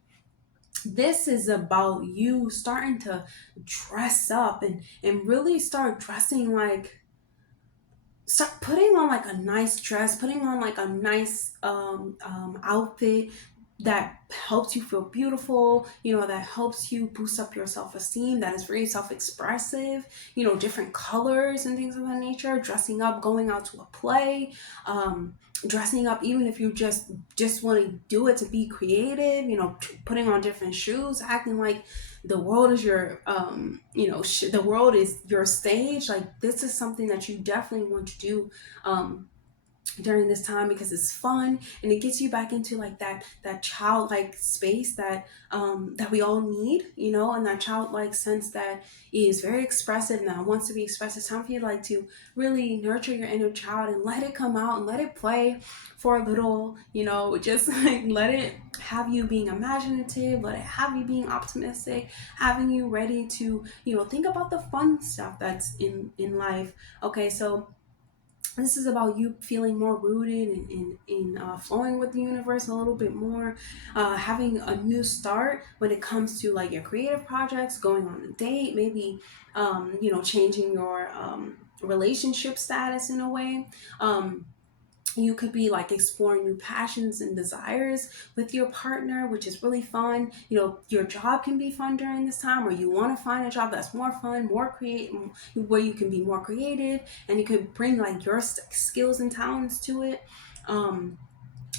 this is about you starting to dress up and really start dressing like, start putting on like a nice dress, putting on like a nice outfit that helps you feel beautiful, you know, that helps you boost up your self-esteem, that is very self-expressive, you know, different colors and things of that nature, dressing up, going out to a play, dressing up, even if you just want to do it to be creative, you know, putting on different shoes, acting like the world is your the world is your stage. Like, this is something that you definitely want to do during this time, because it's fun and it gets you back into like that childlike space that that we all need, you know, and that childlike sense that is very expressive and that wants to be expressed. It's time for you like to really nurture your inner child and let it come out and let it play for a little, you know, just like let it have you being imaginative, let it have you being optimistic, having you ready to, you know, think about the fun stuff that's in life. Okay, so this is about you feeling more rooted in flowing with the universe a little bit more, having a new start when it comes to like your creative projects, going on a date, maybe you know, changing your relationship status in a way. You could be like exploring new passions and desires with your partner, which is really fun. You know, your job can be fun during this time, or you want to find a job that's more fun, more creative, where you can be more creative and you could bring like your skills and talents to it.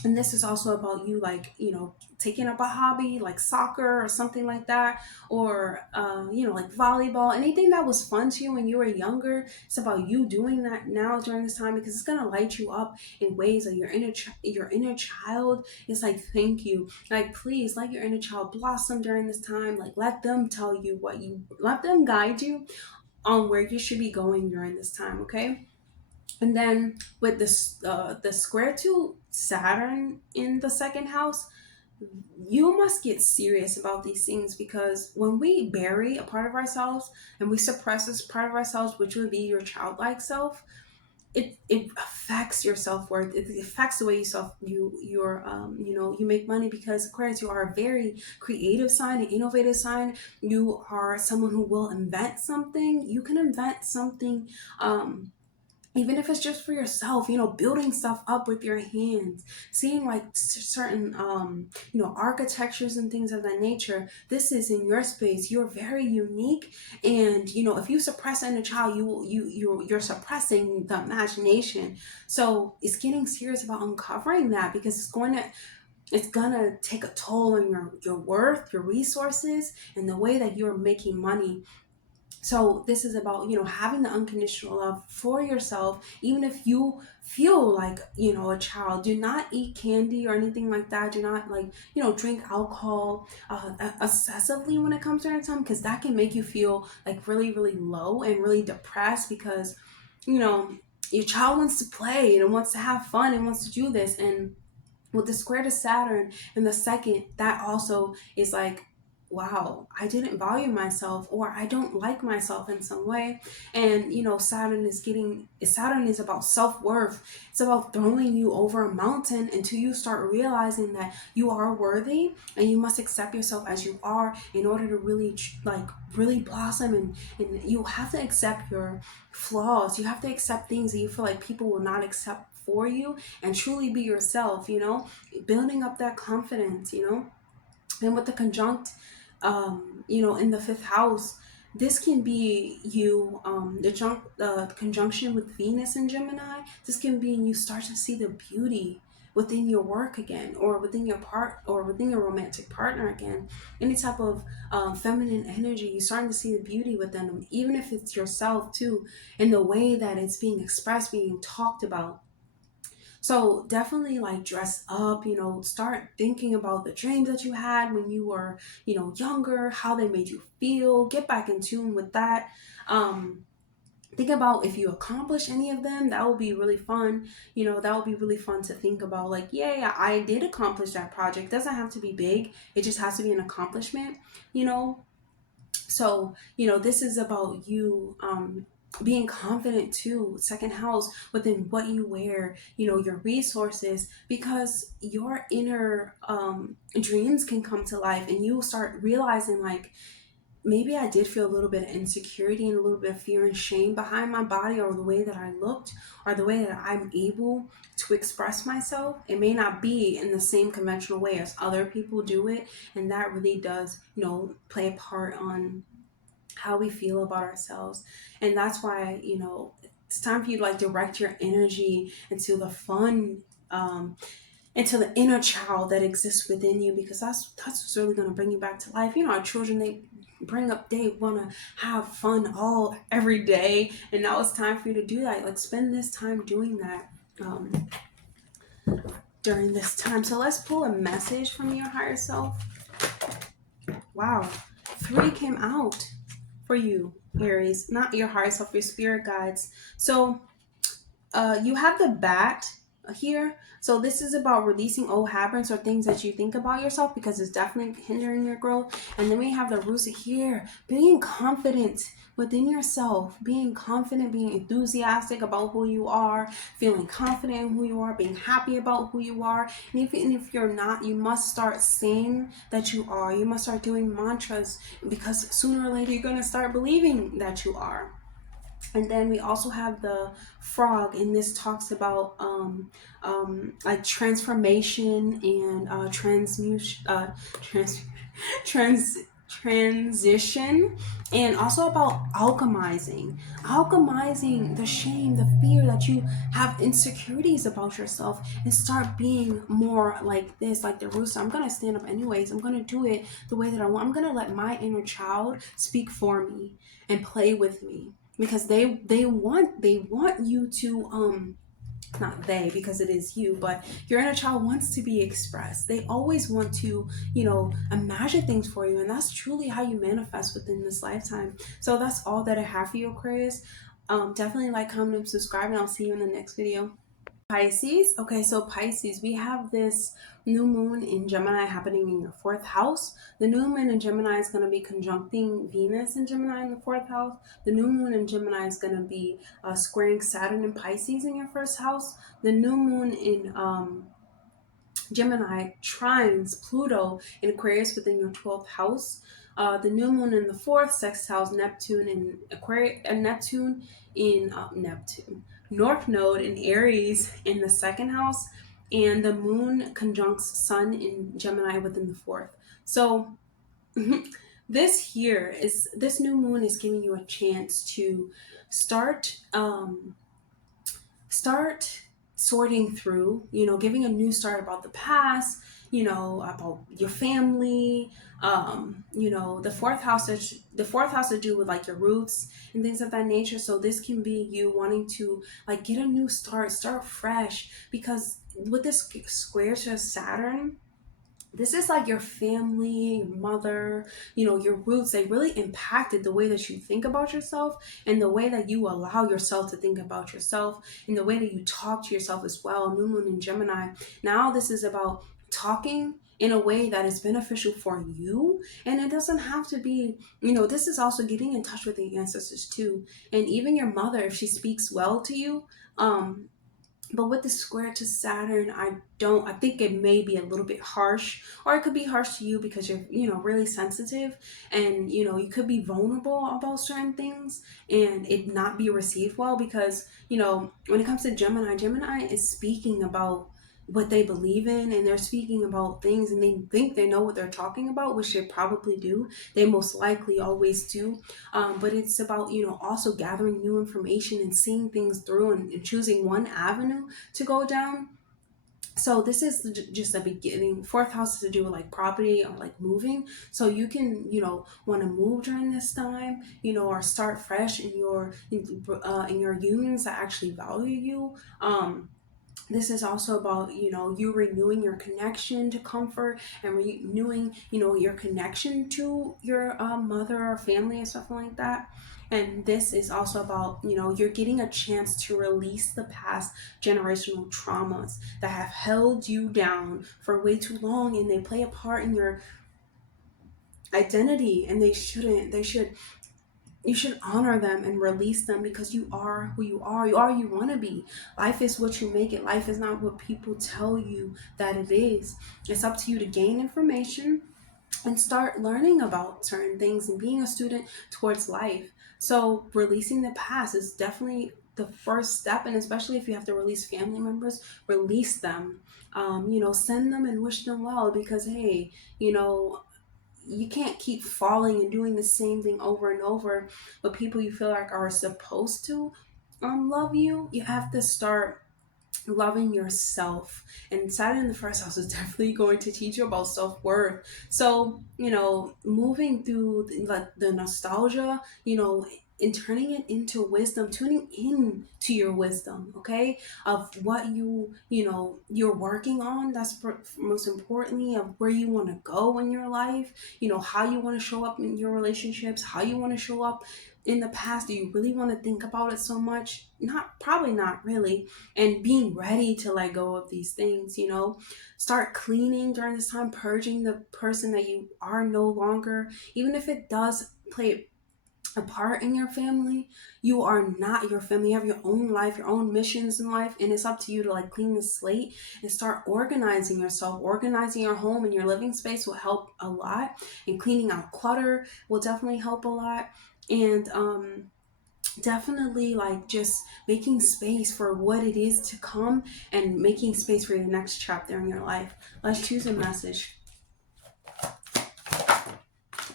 And this is also about you, like, you know, taking up a hobby like soccer or something like that, or you know, like volleyball, anything that was fun to you when you were younger. It's about you doing that now during this time, because it's going to light you up in ways that your inner child is like, thank you, like, please let your inner child blossom during this time. Like, let them tell you let them guide you on where you should be going during this time. Okay. And then with this, the square to Saturn in the second house, you must get serious about these things, because when we bury a part of ourselves and we suppress this part of ourselves, which would be your childlike self, it affects your self-worth. It affects the way you make money, because Aquarius, you are a very creative sign, an innovative sign. You are someone who will invent something. You can invent something, even if it's just for yourself, you know, building stuff up with your hands, seeing like certain you know, architectures and things of that nature. This is in your space. You're very unique, and you know, if you suppress in a child, you're suppressing the imagination. So it's getting serious about uncovering that, because it's gonna take a toll on your worth, your resources, and the way that you're making money. So this is about, you know, having the unconditional love for yourself, even if you feel like, you know, a child. Do not eat candy or anything like that. Do not, like, you know, drink alcohol excessively when it comes to your time, because that can make you feel like really, really low and really depressed, because, you know, your child wants to play and wants to have fun and wants to do this. And with the square to Saturn in the second, that also is like, wow, I didn't value myself, or I don't like myself in some way. And you know, Saturn is about self-worth. It's about throwing you over a mountain until you start realizing that you are worthy, and you must accept yourself as you are in order to really like really blossom. And you have to accept your flaws. You have to accept things that you feel like people will not accept for you, and truly be yourself, you know, building up that confidence, you know. And with the conjunct, you know, in the fifth house, this can be you, the conjunction with Venus and Gemini. This can be you start to see the beauty within your work again, or within your romantic partner again. Any type of feminine energy, you're starting to see the beauty within them, even if it's yourself too, in the way that it's being expressed, being talked about. So definitely like dress up, you know, start thinking about the dreams that you had when you were, you know, younger, how they made you feel, get back in tune with that. Um, think about if you accomplish any of them. That would be really fun. You know, that would be really fun to think about, like, yeah, I did accomplish that project. It doesn't have to be big. It just has to be an accomplishment, you know. So, you know, this is about you being confident too, second house, within what you wear, your resources, because your inner dreams can come to life, and you start realizing like, maybe I did feel a little bit of insecurity and a little bit of fear and shame behind my body, or the way that I looked, or the way that I'm able to express myself. It may not be in the same conventional way as other people do it, and that really does, play a part on how we feel about ourselves. And that's why, it's time for you to like direct your energy into the fun, into the inner child that exists within you, because that's what's really going to bring you back to life. Our children, they want to have fun every day, and now it's time for you to do that. Like, spend this time doing that during this time. So let's pull a message from your higher self. Wow, 3 came out for you, Aries. Not your higher self, your spirit guides. So you have the bat here. So this is about releasing old habits or things that you think about yourself, because it's definitely hindering your growth. And then we have the rooster here, being confident within yourself, being confident, being enthusiastic about who you are, feeling confident in who you are, being happy about who you are. And even if you're not, you must start saying that you are. You must start doing mantras, because sooner or later you're going to start believing that you are. And then we also have the frog, and this talks about like transformation and transition, and also about alchemizing the shame, the fear that you have, insecurities about yourself, and start being more like this, like the rooster. I'm gonna stand up anyways. I'm gonna do it the way that I want. I'm gonna let my inner child speak for me and play with me, because they want you to not they, because it is you, but your inner child wants to be expressed. They always want to, imagine things for you, and that's truly how you manifest within this lifetime. So that's all that I have for you, Aquarius. Definitely like, comment, and subscribe, and I'll see you in the next video. Pisces. Okay, so Pisces, we have this new moon in Gemini happening in your 4th house. The new moon in Gemini is going to be conjuncting Venus in Gemini in the 4th house. The new moon in Gemini is going to be squaring Saturn in Pisces in your 1st house. The new moon in Gemini trines Pluto in Aquarius within your 12th house. The new moon in the 4th sextiles Neptune in Aquarius, Neptune in North Node in Aries in the 2nd house, and the moon conjuncts Sun in Gemini within the 4th. So this new moon is giving you a chance to start sorting through, giving a new start about the past, about your family. The fourth house to do with like your roots and things of that nature. So this can be you wanting to like get a new start fresh, because with this square to Saturn, this is like your family, your mother, your roots. They really impacted the way that you think about yourself, and the way that you allow yourself to think about yourself, and the way that you talk to yourself as well. New moon in Gemini. Now this is about talking in a way that is beneficial for you, and it doesn't have to be, this is also getting in touch with the ancestors too, and even your mother, if she speaks well to you. But with the square to Saturn, I think it may be a little bit harsh, or it could be harsh to you because you're, really sensitive, and, you could be vulnerable about certain things and it not be received well, because, when it comes to Gemini is speaking about what they believe in, and they're speaking about things, and they think they know what they're talking about, which they probably do. They most likely always do. But it's about, also gathering new information and seeing things through, and choosing one avenue to go down. So this is just the beginning. 4th house has to do with like property or like moving. So you can, want to move during this time, or start fresh in your unions that actually value you. This is also about, you renewing your connection to comfort, and renewing, your connection to your mother or family and stuff like that. And this is also about, you're getting a chance to release the past generational traumas that have held you down for way too long, and they play a part in your identity, and they shouldn't. They should you should honor them and release them, because you are who you are. You are who you want to be. Life is what you make it. Life is not what people tell you that it is. It's up to you to gain information and start learning about certain things and being a student towards life. So releasing the past is definitely the first step, and especially if you have to release family members, release them. Send them and wish them well, because hey, you can't keep falling and doing the same thing over and over with people you feel like are supposed to love you. You have to start loving yourself, and Saturn in the first house is definitely going to teach you about self-worth. So moving through the nostalgia, and turning it into wisdom, tuning in to your wisdom, okay, of what you're working on. That's most importantly, of where you want to go in your life, how you want to show up in your relationships, how you want to show up in the past. Do you really want to think about it so much? Probably not really. And being ready to let go of these things, start cleaning during this time, purging the person that you are no longer. Even if it does play a part in your family, you are not your family. You have your own life, your own missions in life, and it's up to you to clean the slate and start organizing yourself. Organizing your home and your living space will help a lot, and cleaning out clutter will definitely help a lot. And definitely just making space for what it is to come, and making space for your next chapter in your life. Let's choose a message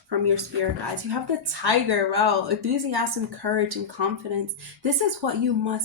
from your spirit guides. You have the Tiger. Wow, enthusiasm, courage, and confidence. This is what you want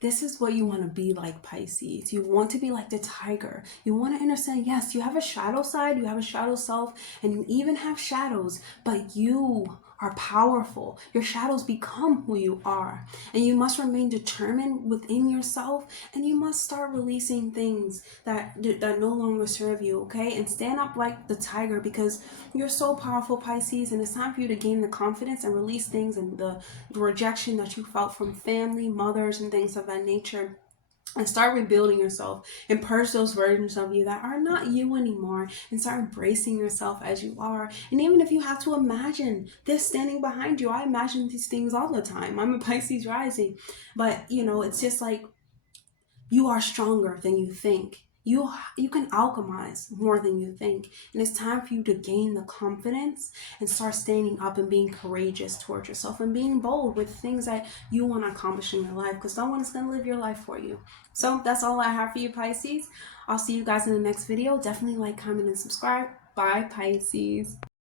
to be like, Pisces. You want to be like the tiger. You want to understand, yes, you have a shadow side, you have a shadow self, and you even have shadows, but you are powerful. Your shadows become who you are, and you must remain determined within yourself, and you must start releasing things that no longer serve you, okay? And stand up like the tiger, because you're so powerful, Pisces, and it's time for you to gain the confidence and release things and the rejection that you felt from family, mothers, and things of that nature, and start rebuilding yourself and purge those versions of you that are not you anymore, and start embracing yourself as you are. And even if you have to imagine this standing behind you, I imagine these things all the time. I'm a Pisces rising, but it's just you are stronger than you think. You can alchemize more than you think. And it's time for you to gain the confidence and start standing up and being courageous towards yourself, and being bold with things that you want to accomplish in your life, because no one is going to live your life for you. So that's all I have for you, Pisces. I'll see you guys in the next video. Definitely like, comment, and subscribe. Bye, Pisces.